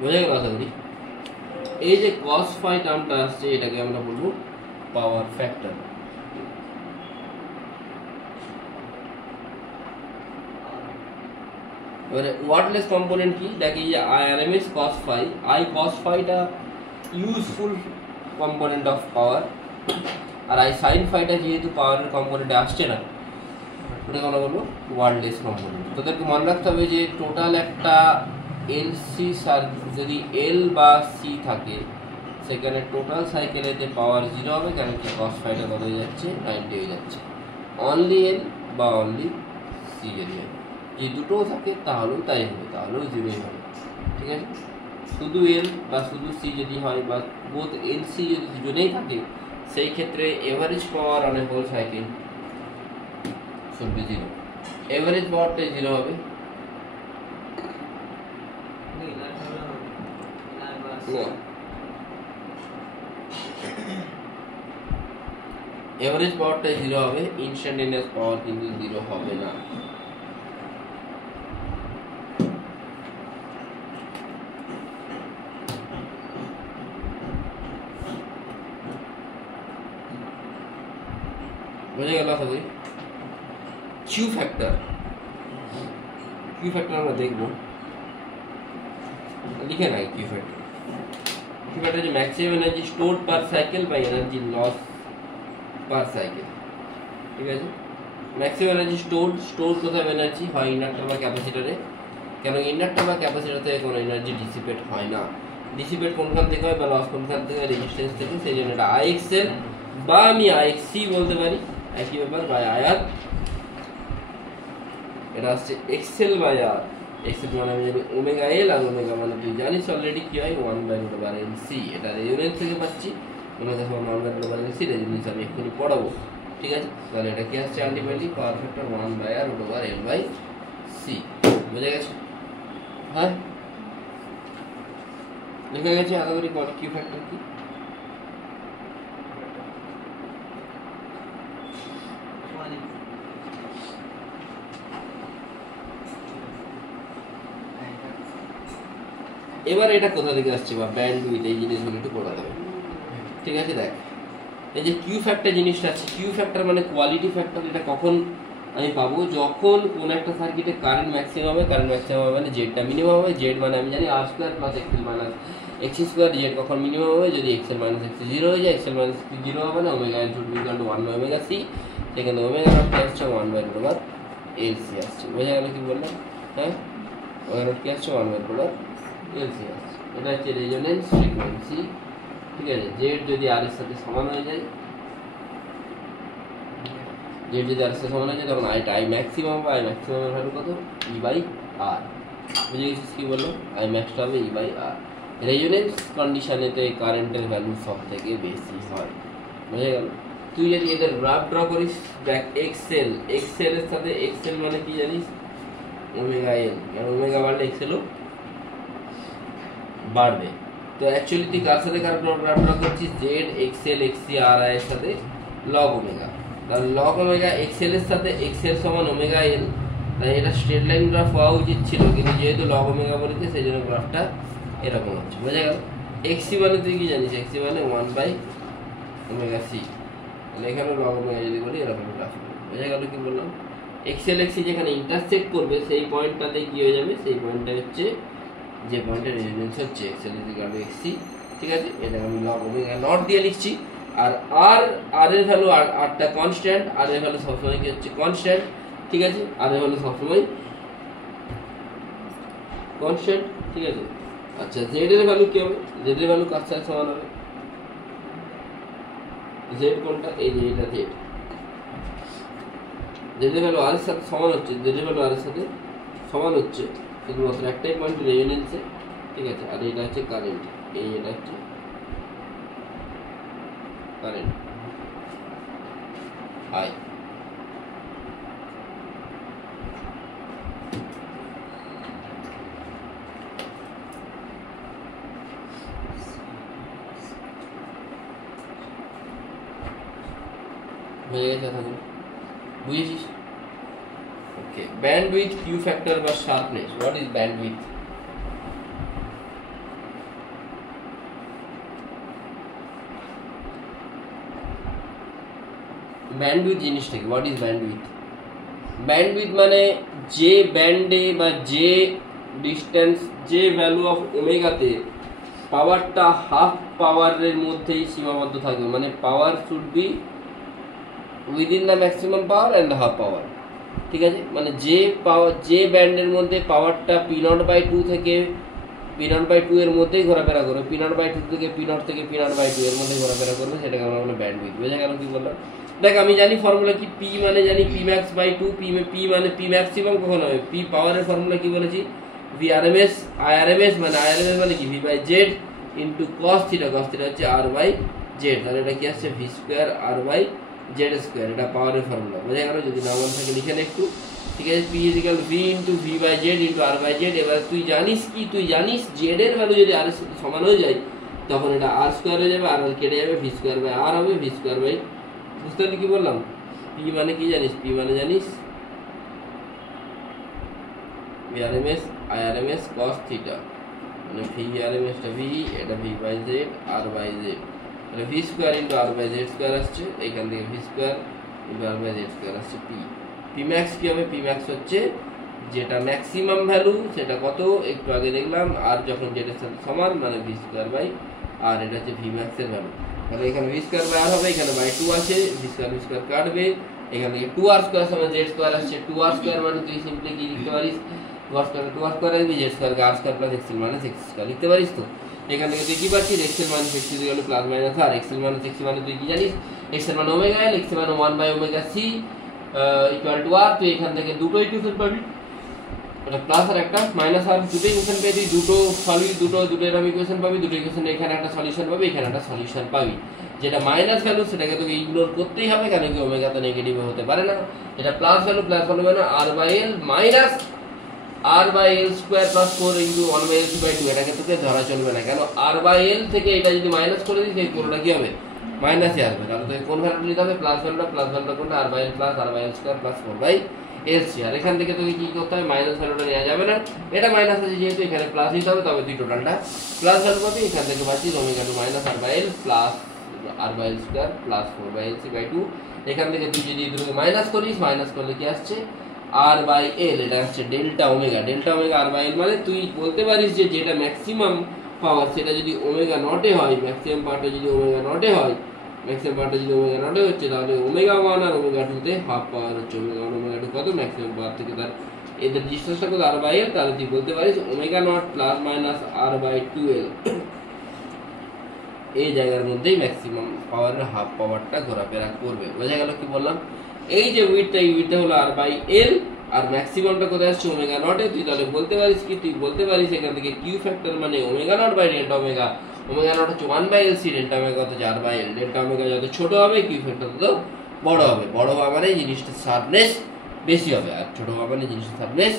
বোঝা গেল আশা করি। এই যে cos phi টার্মটা আসছে এটাকে আমরা বলবো পাওয়ার ফ্যাক্টর। এবারে ওয়ার্ডলেস কম্পোনেন্ট কি দেখি, যে RMS cos phi, cos phi টা ইউজফুল কম্পোনেন্ট অফ পাওয়ার, আর sin phi টা যেহেতু পাওয়ারের কম্পোনেন্টে আসছে না, ওটাকে আমরা বলবো ওয়ার্ডলেস কম্পোনেন্ট। তোদেরকে মনে রাখতে হবে যে টোটাল একটা এলসি যদি এল বা সি থাকে, সেখানে টোটাল সাইকেলেতে পাওয়ার 0 হবে, কারণ কি cos phi টা কত হয়ে যাচ্ছে, 90 হয়ে যাচ্ছে। অনলি এল বা অনলি সি যদি হয়, এই দুটোও থাকে তাহলেও তাই হবে, তাহলেও 0ই হবে, ঠিক আছে। শুধু এল বা শুধু সি যদি হয়, বা বোথ এল সি যদি দুজনেই থাকে, সেই ক্ষেত্রে average power on a whole cycle should be 0। Average পাওয়ারটাই 0 হবে। এভারেজ পাওয়ারটাই 0 হবে, ইনস্ট্যান্টেনিয়াস পাওয়ার কিন্তু 0 হবে না। বোঝা গেল আশা করি। কিউ ফ্যাক্টর আমরা দেখব, লিখে নাই কিউ ফ্যাক্টর যে ম্যাক্সিমাম এনার্জি স্টোরড পার সাইকেল বা এনার্জি লস পার সাইকেল, ঠিক আছে। ম্যাক্সিমাম এনার্জি স্টোর কোথায় এনার্জি হয়, ইন্ডাক্টর বা ক্যাপাসিটরে। কেন ইন্ডাক্টর বা ক্যাপাসিটর থেকে কোনো এনার্জি ডিসিপেট হয় না। ডিসিপেট কোনখান থেকে হয় বা লস কোনখান থেকে হয়, রেজিস্ট্যান্স থেকে। সেই জন্য এটা আইএক্সএল বা আমি আইএক্সসি বলতে পারি, একই ব্যাপার, বাই আইআর। এটা আসছে এক্সেল বাই আর। এক্সেল মানে আমি জানি ওমেগা এল, আর ওমেগা মানে তুই জানিস অলরেডি কি হয়, 1/√LC। এটা রেজোনেন্স থেকে পাচ্ছি, ওমেগা সমান 1/√LC, রেজোনেন্স আমি এক্ষুনি পড়াবো, ঠিক আছে। তাহলে এটা কি আসছে আলটিমেটলি পাওয়ার ফ্যাক্টর 1/√L/C। বুঝে গেছে? হ্যাঁ, লিখে গেছে আশা করি কিউ ফ্যাক্টর কি। এবার এটা কোথা থেকে আসছে, বা ব্যান্ডউইথ, এই জিনিসগুলো একটু পড়া যাবে, ঠিক আছে। দেখ, এই যে কিউ ফ্যাক্টর জিনিসটা আছে, কিউ ফ্যাক্টর মানে কোয়ালিটি ফ্যাক্টর। এটা কখন আমি পাবো, যখন কোন একটা সার্কিটে কারেন্ট ম্যাক্সিমাম হবে। কারেন্ট ম্যাক্সিমাম হবে মানে জেডটা মিনিমাম হবে। জেড মানে আমি জানি R² plus XL minus XC²। Z কখন মিনিমাম হবে, যদি XL মাইনাস XC 0 হয়ে যায়। XL মাইনাস XC 0 হবে না, omega L should be equal two 1/ωc। সেখানে ওমেগা নট কি আসছে, 1/√LC আসছে। বোঝা গেল কি বললাম? হ্যাঁ, ওমেগা নট কি আসছে, 1/√LC আসছে। এটা হচ্ছে রেজোনেন্স ফ্রিকোয়েন্সি, ঠিক আছে। জেড যদি আর এর সাথে সমান হয়ে যায়, জেড যদি আর এর সাথে সমান হয়ে যায়, তখন আই ম্যাক্সিমাম বা আই ম্যাক্সিমামের ভ্যালু কত, E/R। বুঝে গেছিস কি বললো, আই ম্যাক্সটা হবে E/R। রেজোনেন্স কন্ডিশনেতে কারেন্টের ভ্যালু সব থেকে বেশি হয়। বুঝে গেল? তুই যদি এদের গ্রাফ ড্র করিস, দেখ এক্সেল এর সাথে, এক্সেল মানে কি জানিস, ওমেগা এল। কারণ ওমেগা বাড়লে এক্সেলও বাড়বে। তো অ্যাকচুয়ালি তুই কার সাথে কার গ্রাফ ড্র করছিস, Z XL XC R I এর সাথে লগ ওমেগা। তাহলে লগ ওমেগা এক্সএল এর সাথে এক্সএল সমান ওমেগা এল, তাই এটা স্ট্রেট লাইন গ্রাফ হওয়া উচিত ছিল, কিন্তু যেহেতু লগ ওমেগা বলেছে সেই জন্য গ্রাফটা এরকম হচ্ছে। বোঝা গেল? এক্সসি মানে তুই কি জানিস, এক্সসি মানে 1/ωc। তাহলে এখানে লগ ওমেগা যদি বলি এরকম গ্রাফ হবে। বোঝা গেল কি বললাম? এক্সএল এক্সসি যেখানে ইন্টারসেক্ট করবে সেই পয়েন্টটাতে কি হয়ে যাবে, সেই পয়েন্টটা হচ্ছে যে পয়েন্টের রেজোনেন্স হচ্ছে XL = XC, ঠিক আছে। এটা আমি লগ ওমেগা নট দিয়ে লিখছি। আর আর এর ভ্যালু, আরটা কনস্ট্যান্ট, আর এর ভ্যালু সবসময় কি হচ্ছে, কনস্ট্যান্ট, ঠিক আছে। আর এর ভ্যালু সবসময় কনস্ট্যান্ট, ঠিক আছে। আচ্ছা, জেড এর ভ্যালু কি হবে, জেড এর ভ্যালু কার সাথে সমান হবে, জেড কোনটা, এই যে এটা জেড। জেড এর ভ্যালু আর এর সাথে সমান হচ্ছে, জেড এর ভ্যালু আর এর সাথে সমান হচ্ছে শুধুমাত্র একটাই পয়েন্ট, রেজোনেন্সে, ঠিক আছে। আর এটা হচ্ছে কারেন্ট, এই এটা হচ্ছে কারেন্ট আই। হয়ে গেছে কথাগুলো, বুঝেছিস? ওকে, ব্যান্ডউইথ, কিউ ফ্যাক্টর বা sharpness. What is bandwidth? Bandwidth জিনিসটা কি? What is bandwidth? ব্যান্ডউইথ মানে যে ব্যান্ডে বা যে ডিস্টেন্স, যে ভ্যালু অফ ওমেগাতে পাওয়ারটা হাফ পাওয়ারের মধ্যেই সীমাবদ্ধ থাকবে, মানে power should be within the maximum power and the half power. ঠিক আছে, মানে যে পাওয়ার, যে ব্যান্ডের মধ্যে পাওয়ারটা P0/2 থেকে P0/2 এর মধ্যেই ঘোরাফেরা করবে, P0/2 থেকে P0 থেকে P0/2 এর মধ্যে ঘোরাফেরা করবে, সেটাকে আমরা বলি ব্যান্ডউইথ। বোঝা গেল কি বললাম? দেখ আমি জানি ফর্মুলা কি, P মানে জানি Pmax/2, P মানে P ম্যাক্সিমাম কখন হবে, P পাওয়ারের ফর্মুলা কি বলেছি, VRMS, IRMS মানে কি V/Z into cos theta, cos theta হচ্ছে R/Z, তাহলে এটা কি আসছে V²R/Z², এটা পাওয়ারের ফর্মুলা। বোঝা গেল? যদি না মনে থাকে লিখে নে একটু। ঠিক আছে, P = V into V/Z into R/Z। এবার তুই জানিস কি, তুই জানিস Z এর ভ্যালু যদি R এর সাথে সমান হয়ে যায় তখন এটা R² হয়ে যাবে, আর কেটে যাবে, V²/R হবে, V²/, বুঝতে পারলি কি বললাম? P মানে কি জানিস? P মানে জানিস VRMS IRMS cos থিটা, মানে VRMS টা V, এটা V/Z R/Z, তাহলে V² ইন্টু R/Z² আসছে, এইখান থেকে V² ইন্টু R/Z² আসছে P। Pmax কি হবে? Pmax হচ্ছে যেটা ম্যাক্সিমাম ভ্যালু, সেটা কত একটু আগে দেখলাম, আর যখন যেটার সাথে সমান মানে V²/R, এটা হচ্ছে Vmax এর ভ্যালু। তাহলে এখানে V²/R হবে, এখানে /2 আছে, V² কাটবে, এখান থেকে 2R² সমান Z² আসছে, 2R² মানে তুই সিম্পলি কি লিখতে পারিস, 2R² আসবে, Z² কে R² plus XL minus X² লিখতে পারিস। তো এখান থেকে তুই কি পাচ্ছিস, XL minus X equal to plus minus R, XL minus X মানে তুই কি জানিস, XL মানে ওমেগা L, X মানে 1/ωc ইকুয়াল টু R। তুই এখান থেকে দুটো ইকুয়েশন পাবি, একটা প্লাস আর একটা মাইনাস, আর দুটো ইকুয়েশন পেয়ে তুই দুটো এরকম ইকুয়েশন পাবি, দুটো ইকুয়েশন এখানে একটা সলিউশন পাবি, এখানে একটা সলিউশন পাবি। যেটা মাইনাস ভ্যালু সেটাকে তোকে ইগনোর করতেই হবে, কারণ কি ওমেগা তো নেগেটিভ হতে পারে না। এটা প্লাস ভ্যালু মানে R/L minus R/L² plus 4 into 1/LC/2, এটাকে তোকে ধরা চলবে না, কেন R/L থেকে এটা যদি মাইনাস করে দিই সেই পুরোটা কি হবে, মাইনাসে আসবে। তাহলে তোকে কোন ভ্যালুটা নিতে হবে, প্লাস ভ্যালুটা কোনটা, R/L plus R/L² plus 4/LC। আর এখান থেকে তোকে কি করতে হবে, মাইনাস ভ্যালুটা নেওয়া যাবে না, এটা মাইনাস আছে যেহেতু এখানে প্লাস দিতে হবে, তবে তুই টোটালটা প্লাস ভ্যালু পাবি। এখান থেকে পাচ্ছিস ওমেগা2 minus R/L plus R/L² plus 4/LC/2। এখান থেকে তুই যদি দুটোকে মাইনাস করিস, মাইনাস করলে কি আসছে R/L, এটা হচ্ছে ডেল্টা ওমেগা R/L, মানে তুই বলতে পারিস যে যেটা ম্যাক্সিমাম পাওয়ার সেটা যদি ওমেগা নটে হয়, ম্যাক্সিমাম পাওয়ারটা যদি ওমেগা নটে হয়, হচ্ছে, তাহলে ওমেগা1 আর ওমেগা2 তে হাফ পাওয়ার হচ্ছে, ওমেগা1 ওমেগা2 কত ম্যাক্সিমাম পাওয়ার থেকে তার এদের ডিসটেন্সটা কত R/L, তাহলে তুই বলতে পারিস ওমেগা0 প্লাস মাইনাস R/12 এই জায়গার মধ্যেই ম্যাক্সিমাম পাওয়ারের হাফ পাওয়ারটা ঘোরাফেরা করবে। বোঝা গেল কি বললাম? এই যে উইডটা, এই উইডটা হলো R/L, আর ম্যাক্সিমামটা কোথায় আসছে ওমেগা0 এ। তুই তাহলে বলতে পারিস কি, তুই বলতে পারিস এখান থেকে কিউ ফ্যাক্টর মানে ওমেগা0/ডেল্টা ওমেগা, ওমেগা0 হচ্ছে 1/LC, ডেল্টা ওমেগা হচ্ছে R/L। ডেল্টা ওমেগা যত ছোট হবে কিউ ফ্যাক্টর তত বড় হবে, বড় হওয়া মানে জিনিসটা শার্পনেস বেশি হবে, আর ছোট হওয়া মানে জিনিসটা শার্পনেস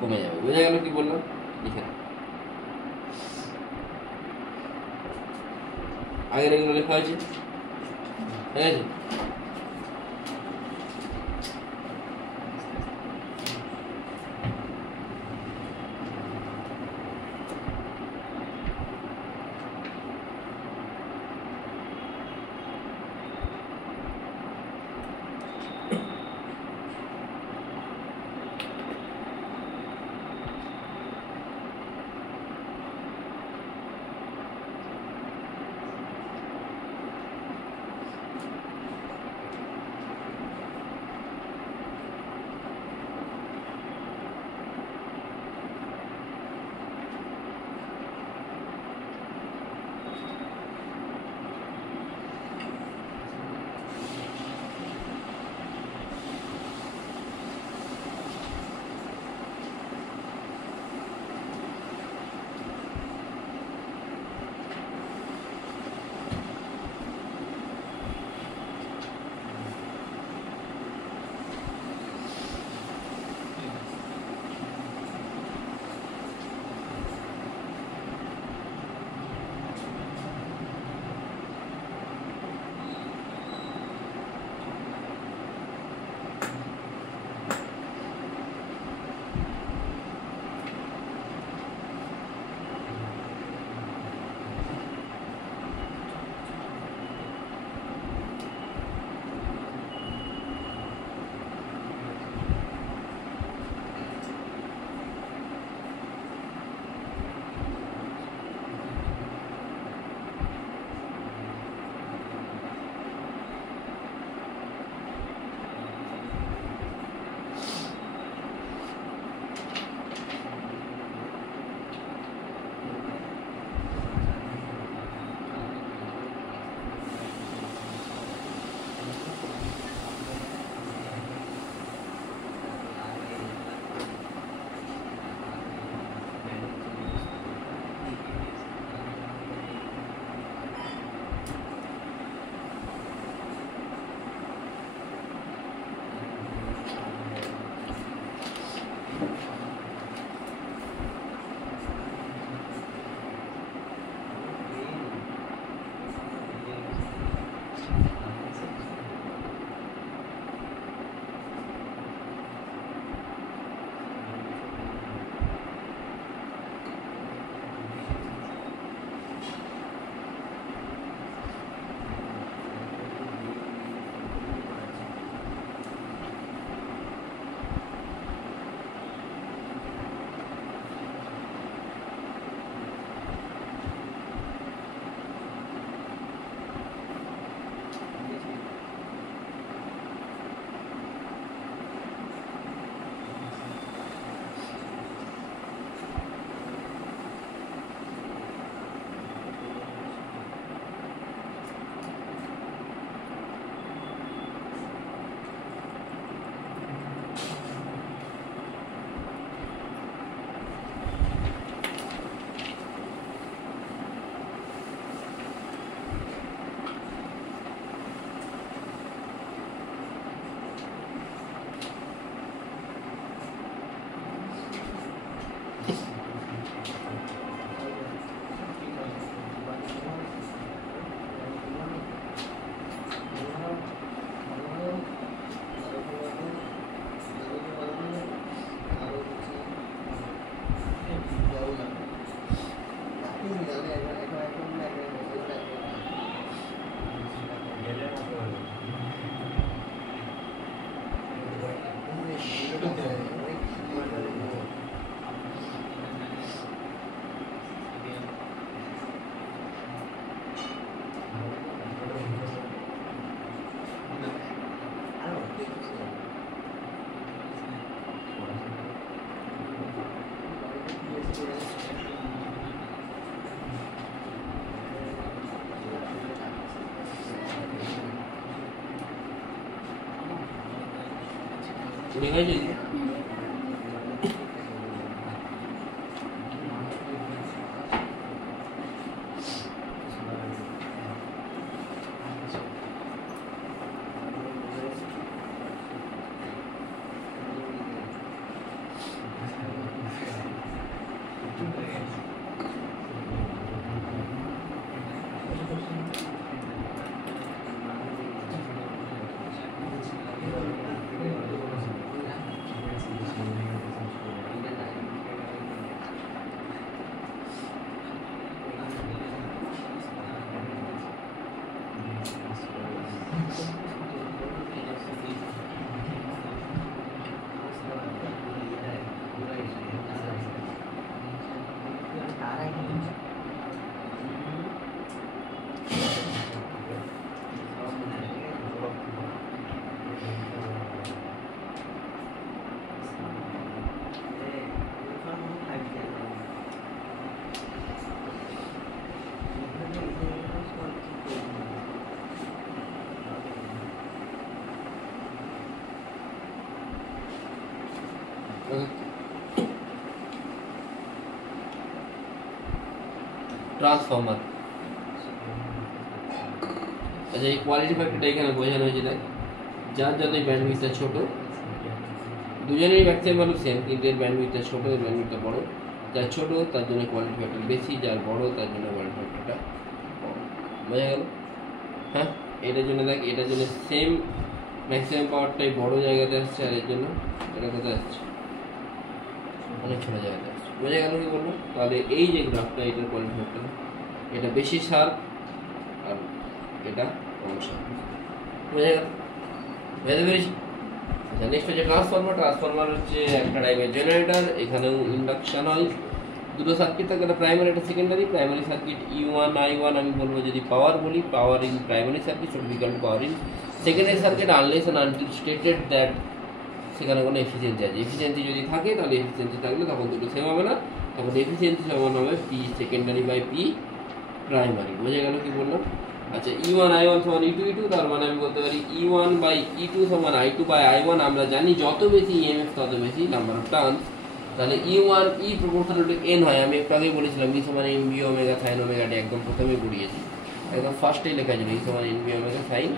কমে যাবে। বোঝা গেল কি বললাম? লিখে আগের এগুলো লেখা হয়েছে, ঠিক আছে। দেখা যায় ট্রান্সফর্মার। আচ্ছা, এই কোয়ালিটি ফ্যাক্টরটা এখানে বোঝানো হয়েছে, দেখ যার যতই ব্যান্ডউইথটা ছোট, দুজনেরই ম্যাক্সিমাম ভ্যালু সেম, কিন্তু এর ব্যান্ডউইথটা ছোট, এর ব্যান্ডউইথটা বড়। যার ছোট তার জন্য কোয়ালিটি ফ্যাক্টর বেশি, যার বড় তার জন্য কোয়ালিটি ফ্যাক্টরটা কম। বোঝা গেল? হ্যাঁ, এটার জন্য দেখ, এটার জন্য সেম ম্যাক্সিমাম পাওয়ারটাই বড় জায়গাতে আসছে, আর এর জন্য এটা কোথায় আসছে? অনেক ছোটো জায়গাতে আসছে। বোঝা গেল কি বলবো? তাহলে এই যে গ্রাফটা, এটার কোয়ালিটি ফ্যাক্টর, এটা বেশি শার্প আর এটা কম শার্প। বোঝা গেল? বুঝতে পেরেছি? আচ্ছা, নেক্সট হচ্ছে ট্রান্সফর্মার। ট্রান্সফর্মার হচ্ছে একটা টাইপের জেনারেটর, এখানেও ইন্ডাকশন হয়। দুটো সার্কিট থাকে, একটা প্রাইমারি একটা secondary. Primary circuit E1 I1 আমি বলবো যদি পাওয়ার বলি, power in primary circuit should be equal to power in secondary circuit unless and until stated that সেখানে কোনো এফিসিয়েন্সি আছে। এফিসিয়েন্সি যদি থাকে তাহলে এফিসিয়েন্সি থাকলে তখন দুটো সেম হবে না, তখন এফিসিয়েন্সি সমান হবে P secondary by P primary. বোঝা গেল কি বললাম? আচ্ছা, E1 I1 সমান E2 E2, তার মানে আমি বলতে পারি E1 বাই E2 সমান I2 বাই I1। আমরা জানি যত বেশি EMF তত বেশি নাম্বার অফ টার্নস, তাহলে E1 E proportional to N হয়। আমি একটু আগেই বলেছিলাম E সমান NB omega sine omega D, একদম প্রথমেই পড়িয়েছি, একদম ফার্স্টেই লেখা ছিল E সমান NB omega sine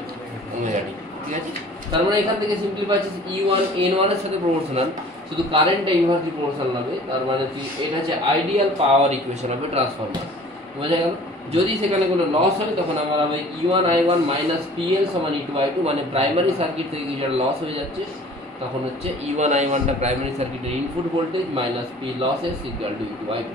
omega D. ঠিক আছে, তার মানে এখান থেকে সিম্পলি পাচ্ছি E1 N1 এর সাথে প্রপোর্শনাল, শুধু কারেন্টটা ইনভার্সলি প্রপোর্শনাল হবে, তার মানে কি এটা হচ্ছে আইডিয়াল পাওয়ার ইকুয়েশন হবে ট্রান্সফরমার। বোঝা গেল? যদি সেখানে কোনো লস হয় তখন আমার হবে E1 I1 মাইনাস PL সমান E2 I2, মানে প্রাইমারি সার্কিট থেকে কিছু লস হয়ে যাচ্ছে, তখন হচ্ছে E1 I1টা প্রাইমারি সার্কিটের input voltage minus P losses equal to E2 I2।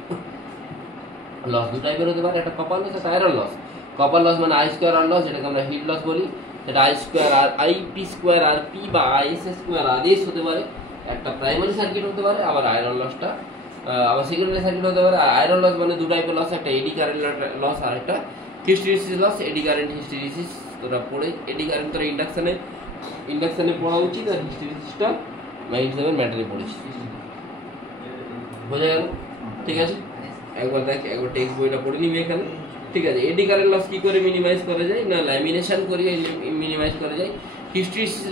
Loss দু টাইপের হতে পারে, একটা কপার লস, একটা আয়রন লস। কপার লস মানে আই স্কোয়ার আর লস, যেটাকে আমরা হিট লস বলি, সেটা I square R IP square R P বা IS স্কোয়ার আর S হতে পারে, একটা প্রাইমারি সার্কিট হতে পারে। আবার আয়রন লসটা আবার সেকেন্ডারি সার্কিট হতে পারে। আয়রন লস মানে দু টাইপের লস, একটা এডি কারেন্ট লস আর একটা hysteresis loss. Eddy current hysteresis তোরা পড়ে, এডি কারেন্ট তোরা ইন্ডাকশনে পড়া উচিত, আর হিস্টেরিসিসটা মাইন্ড সেভেন ম্যাটারে পড়েছি। বোঝা গেল? ঠিক আছে, একবার দেখ, একবার টেক্সট বইটা পড়ে নিবি এখানে। ঠিক আছে, এডি কারেন্ট লস কি করে মিনিমাইজ করা যায়? না ল্যামিনেশন করিয়ে মিনিমাইজ করা যায়। হিস্টেরিসিস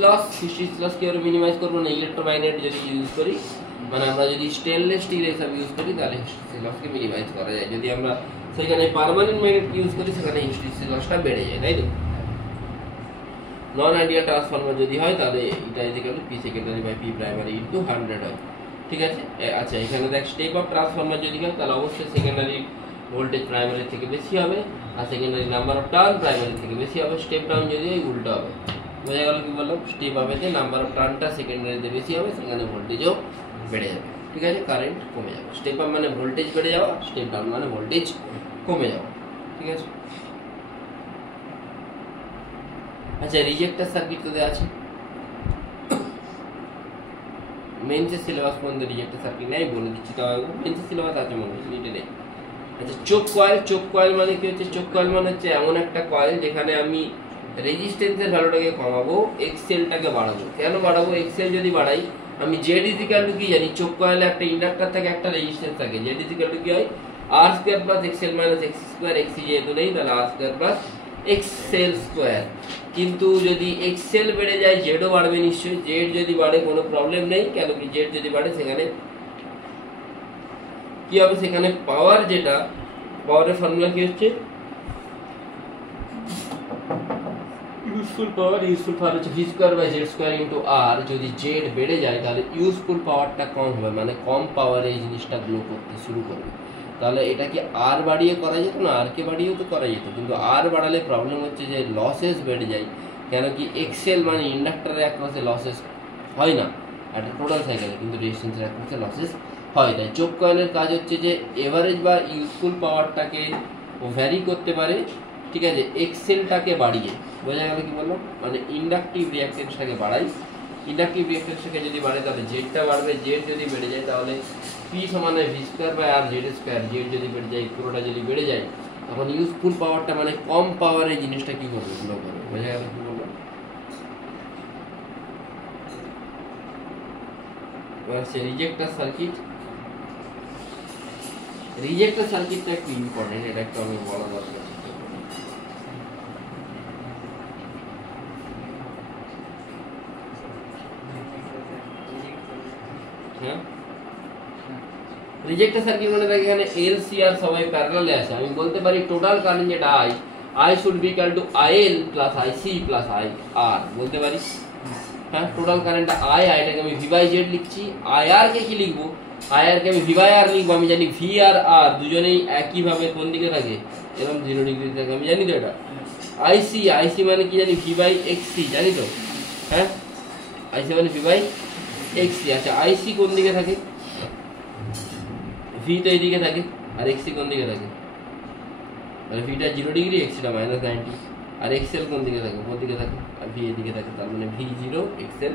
লস কি করে মিনিমাইজ করবো? না ইলেকট্রোম্যাগনেট যদি ইউজ করি, মানে আমরা যদি স্টেনলেস স্টিল এসব ইউজ করি, তাহলে হিস্টেরিসিস লসকে মিনিমাইজ করা যায়। যদি আমরা সেখানে পার্মানেন্ট ম্যাগনেট ইউজ করি, সেখানে হিস্টেরিসিস লসটা বেড়ে যায়, তাই তো? নন আইডিয়াল ট্রান্সফরমার যদি হয়, তাহলে এটা equal to P secondary by P primary into 100 হয়। ঠিক আছে, আচ্ছা এখানে দেখ, স্টেপ আপ ট্রান্সফরমার যদি হয়, তাহলে অবশ্যই সেকেন্ডারি ভোল্টেজ প্রাইমারি থেকে বেশি হবে, আর secondary number of turn primary থেকে বেশি হবে। স্টেপ ডাউন যদি হয়, উল্টো হবে। বোঝা গেল কি বললাম? স্টেপ আপেতে নাম্বার অফ টার্নটা সেকেন্ডারিতে বেশি হবে, সেখানে ভোল্টেজও বেড়ে যাবে। ঠিক আছে, কারেন্ট কমে যাবে। স্টেপ আপ মানে ভোল্টেজ বেড়ে যাওয়া, স্টেপ ডাউন মানে ভোল্টেজ কমে যাওয়া। ঠিক আছে, আচ্ছা রিজেক্টার সার্কিট তোদের আছে? মেন্সের সিলেবাস পর্যন্ত রিজেক্টার সার্কিট নেই, বলে দিচ্ছি। তাও মেন্সের সিলেবাস আছে মনে হয়, নিটে নেই। আচ্ছা চোক কয়েল মানে কি হচ্ছে? চোক কয়েল মানে হচ্ছে এমন একটা কয়েল যেখানে আমি রেজিস্ট্যান্সের ভ্যালুটাকে কমাবো, এক্সেলটাকে বাড়াবো। কেন বাড়াবো? এক্সেল যদি বাড়াই, আমি জেড ইজিক্যাল টু কি জানি? চোক কয়েলে একটা ইন্ডাক্টর থাকে, একটা রেজিস্ট্যান্স থাকে। জেড ইজিক্যাল টু কি হয়? R square plus XL minus X square. XC যেহেতু নেই, তাহলে R square plus XL square. কিন্তু যদি এক্সেল বেড়ে যায়, জেডও বাড়বে নিশ্চয়ই। জেড যদি বাড়ে কোনো প্রবলেম নেই, কেন কি জেড যদি বাড়ে সেখানে কি হবে? সেখানে পাওয়ার, যেটা পাওয়ারের ফর্মুলা কি হচ্ছে? ইউজফুল পাওয়ার হচ্ছে V square by Z square into R. যদি জেড বেড়ে যায়, তাহলে ইউজফুল পাওয়ারটা কম হবে, মানে কম পাওয়ারে এই জিনিসটা গ্লো করতে শুরু করবে। তাহলে এটা কি আর বাড়িয়ে করা যেত না? আর কে বাড়িয়েও তো করা যেত, কিন্তু আর বাড়ালে প্রবলেম হচ্ছে যে লসেস বেড়ে যায়। কেন কি এক্সেল মানে ইন্ডাক্টরের একমাসে লসেস হয় না একটা টোটাল সাইকেলে, কিন্তু রেজিস্ট্যান্সের একমাসে লসেস হয়। তাই চোক কয়েলের কাজ হচ্ছে যে এভারেজ বা ইউজফুল পাওয়ারটাকে ভ্যারি করতে পারে। ঠিক আছে, এক্সেলটাকে বাড়িয়ে। বোঝা গেল কি বললাম? মানে ইন্ডাকটিভ রিঅ্যাকটেন্সটাকে বাড়াই। ইন্ডাকটিভ রিঅ্যাকটেন্সটাকে যদি বাড়ে, তাহলে জেডটা বাড়বে। জেড যদি বেড়ে যায়, তাহলে পি সমান হয় V square by R Z square. Z যদি বেড়ে যায়, পুরোটা যদি বেড়ে যায়, তখন ইউজফুল পাওয়ারটা মানে কম পাওয়ারে জিনিসটা কি করবে? গ্লো করবে। বোঝা গেল কি বললাম? রিজেক্টার সার্কিট। রিজেক্টার সার্কিটটা একটু ইম্পর্টেন্ট, এটা একটু আমি বলা দরকার। হ্যাঁ, রিজেক্টার সার্কিট মানে দেখ এখানে এল সি আর সবাই প্যারালালে আছে। আমি বলতে পারি টোটাল কারেন্ট যেটা I should be equal to IL plus IC plus I R বলতে পারি। হ্যাঁ, টোটাল কারেন্টটা আইটাকে আমি ভি বাই জেড লিখছি। আইআর কে কি লিখবো? আইআর কে আমি ভি বাই আর লিখবো। আমি জানি ভি আর আর দুজনেই একইভাবে কোন দিকে থাকে? এরকম 0 ডিগ্রি থাকে, আমি জানি তো এটা। আইসি মানে কি জানি? ভি বাই এক্সসি, জানি তো? হ্যাঁ, আইসি মানে ভি বাই এক্সসি। আচ্ছা আইসি কোন দিকে থাকে? ভি তো এইদিকে থাকে, আর এক্সসি কোন দিকে থাকে? মানে ভিটা 0 ডিগ্রি, এক্সিটা -90। আর এক্সেল কোন দিকে থাকে? উপর দিকে থাকে, আর ভি এদিকে থাকে। তার মানে ভি 0 এক্সেল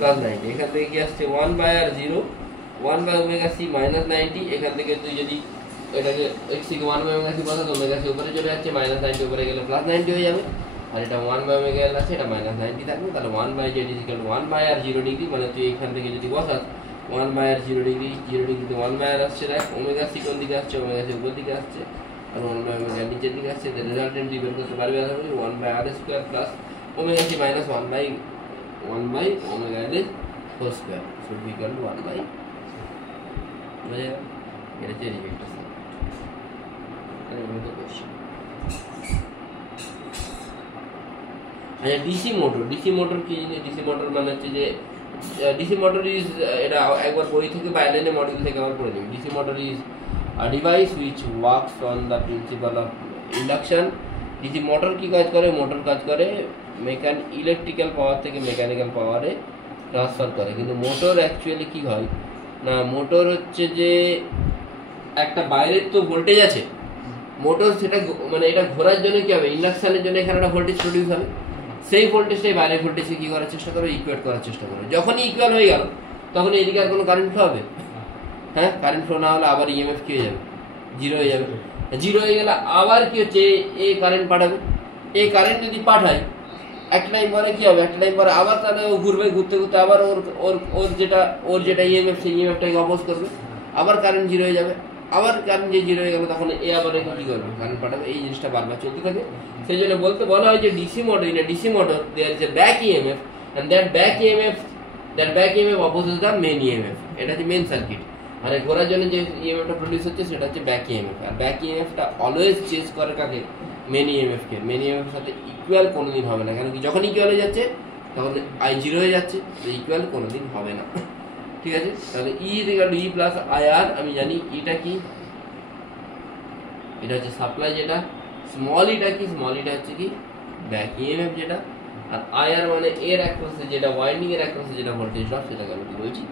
+90। এখান থেকে কি আসছে? 1/r0 1/ωc -90। এখান থেকে তুই যদি এটাকে এক্সি কে 1/ωc বসাস, ωc উপরে চলে যাচ্ছে, -90 উপরে গেলে +90 হয়ে যাবে। আর এটা 1/ωl আছে, এটা -90 থাকবে। তাহলে 1/z = 1/r0 ডিগ্রি। মানে তুই এখান থেকে যদি বসাস 1/r0 ডিগ্রি, 0 ডিগ্রিতে 1/r আসছে। দেখ ωc কোন দিকে আসছে? ωc উপর দিকে আসছে, আর 1/ωl নিচের দিকে আসছে। রেজাল্টেন্ট বের করতে পারবে আশা করি। 1/r² plus ωc minus 1/ωl whole square should be equal to 1/, বুঝে গেল? এটা হচ্ছে রিজেক্টার সার্কিট। আচ্ছা ডিসি মোটর কি জিনিস? ডিসি মোটর মানে হচ্ছে যে ডিসি মোটর ইজ, এটা একবার বই থেকে বা এলএনএ মডেল থেকে আবার পড়ে নিবি। DC motor is a device which works on the principal of induction. DC motor কি কাজ করে? মোটর কাজ করে ইলেকট্রিক্যাল পাওয়ার থেকে মেকানিক্যাল পাওয়ারে ট্রান্সফার করে। কিন্তু মোটর অ্যাকচুয়ালি কি হয় না, মোটর হচ্ছে যে একটা বাইরের তো ভোল্টেজ আছে, মোটর সেটা মানে এটা ঘোরার জন্য কি হবে, ইন্ডাকশনের জন্য এখানে একটা ভোল্টেজ প্রডিউস হবে, সেই ভোল্টেজটাই বাইরের ভোল্টেজকে কি করার চেষ্টা করবে, ইকুয়েট করার চেষ্টা করবে। যখনই ইকুয়াল হয়ে গেল তখন এদিকে আর কোনো কারেন্ট ফ্লো হবে? হ্যাঁ, কারেন্ট ফ্লো না হলে আবার ইএমএফ কি হয়ে যাবে, জিরো হয়ে যাবে। জিরো হয়ে গেলে আবার কি হচ্ছে, এ কারেন্ট পাঠাবে। এই কারেন্ট যদি পাঠায় একটা টাইম পরে কি হবে, একটা টাইম পরে আবার তাহলে ও ঘুরবে, ঘুরতে ঘুরতে আবার ওর যেটা ইএমএফ সেই ইএমএফটাকে অপোজ করবে, আবার কারেন্ট জিরো হয়ে যাবে। আবার কারেন্ট যে জিরো হয়ে গেল তখন এ আবার কি করবে, কারেন্ট পাঠাবে। এই জিনিসটা বারবার চলতে থাকে। সেই জন্য বলা হয় যে DC motor, in a DC motor there is a back EMF and that back EMF opposes the main EMF. এটা হচ্ছে মেইন সার্কিট। মানে ঘোরার জন্য যে ইএমএফটা প্রডিউস হচ্ছে সেটা হচ্ছে ব্যাক ইএমএফ। আর ব্যাক ইএমএফটা অলওয়েজ চেঞ্জ করে কাকে, মেইন ইএমএফ কে। মেইন ইএমএফ এর সাথে ইকুয়াল কোনোদিন হবে না, কেন কি যখন ইকুয়াল হয়ে যাচ্ছে তখন আই জিরো হয়ে যাচ্ছে, ইকুয়াল কোনোদিন হবে না। ঠিক আছে, তাহলে E equal to E plus I R. আমি জানি ইটা কি, এটা হচ্ছে সাপ্লাই, যেটা স্মল ইটা কি, স্মল ইটা হচ্ছে কি ব্যাক ইএমএফ যেটা। আর আইআর মানে এর অ্যাক্রসে যেটা ওয়াইন্ডিং এর অ্যাক্রসে যেটা ভোল্টেজ ড্রপ, সেটাকে আমি কি বলছি,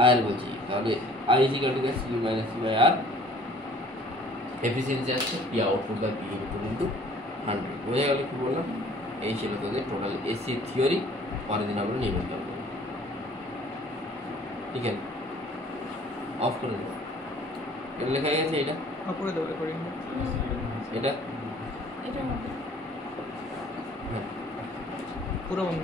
আইআর বলছি। তাহলে I is equal to C minus C by R. Efficiency আসছে P output by P input into 100। বোঝা গেল কি বললাম? এই ছিল তোদের টোটাল এসি থিওরি। পরের দিন আমরা নির্মাণ করবো। ঠিক আছে, অফ করে দেবো। এটা লেখা গেছে, এটা করে দেবো রেকর্ডিং। এটা এটা হবে পুরো বন্ধ।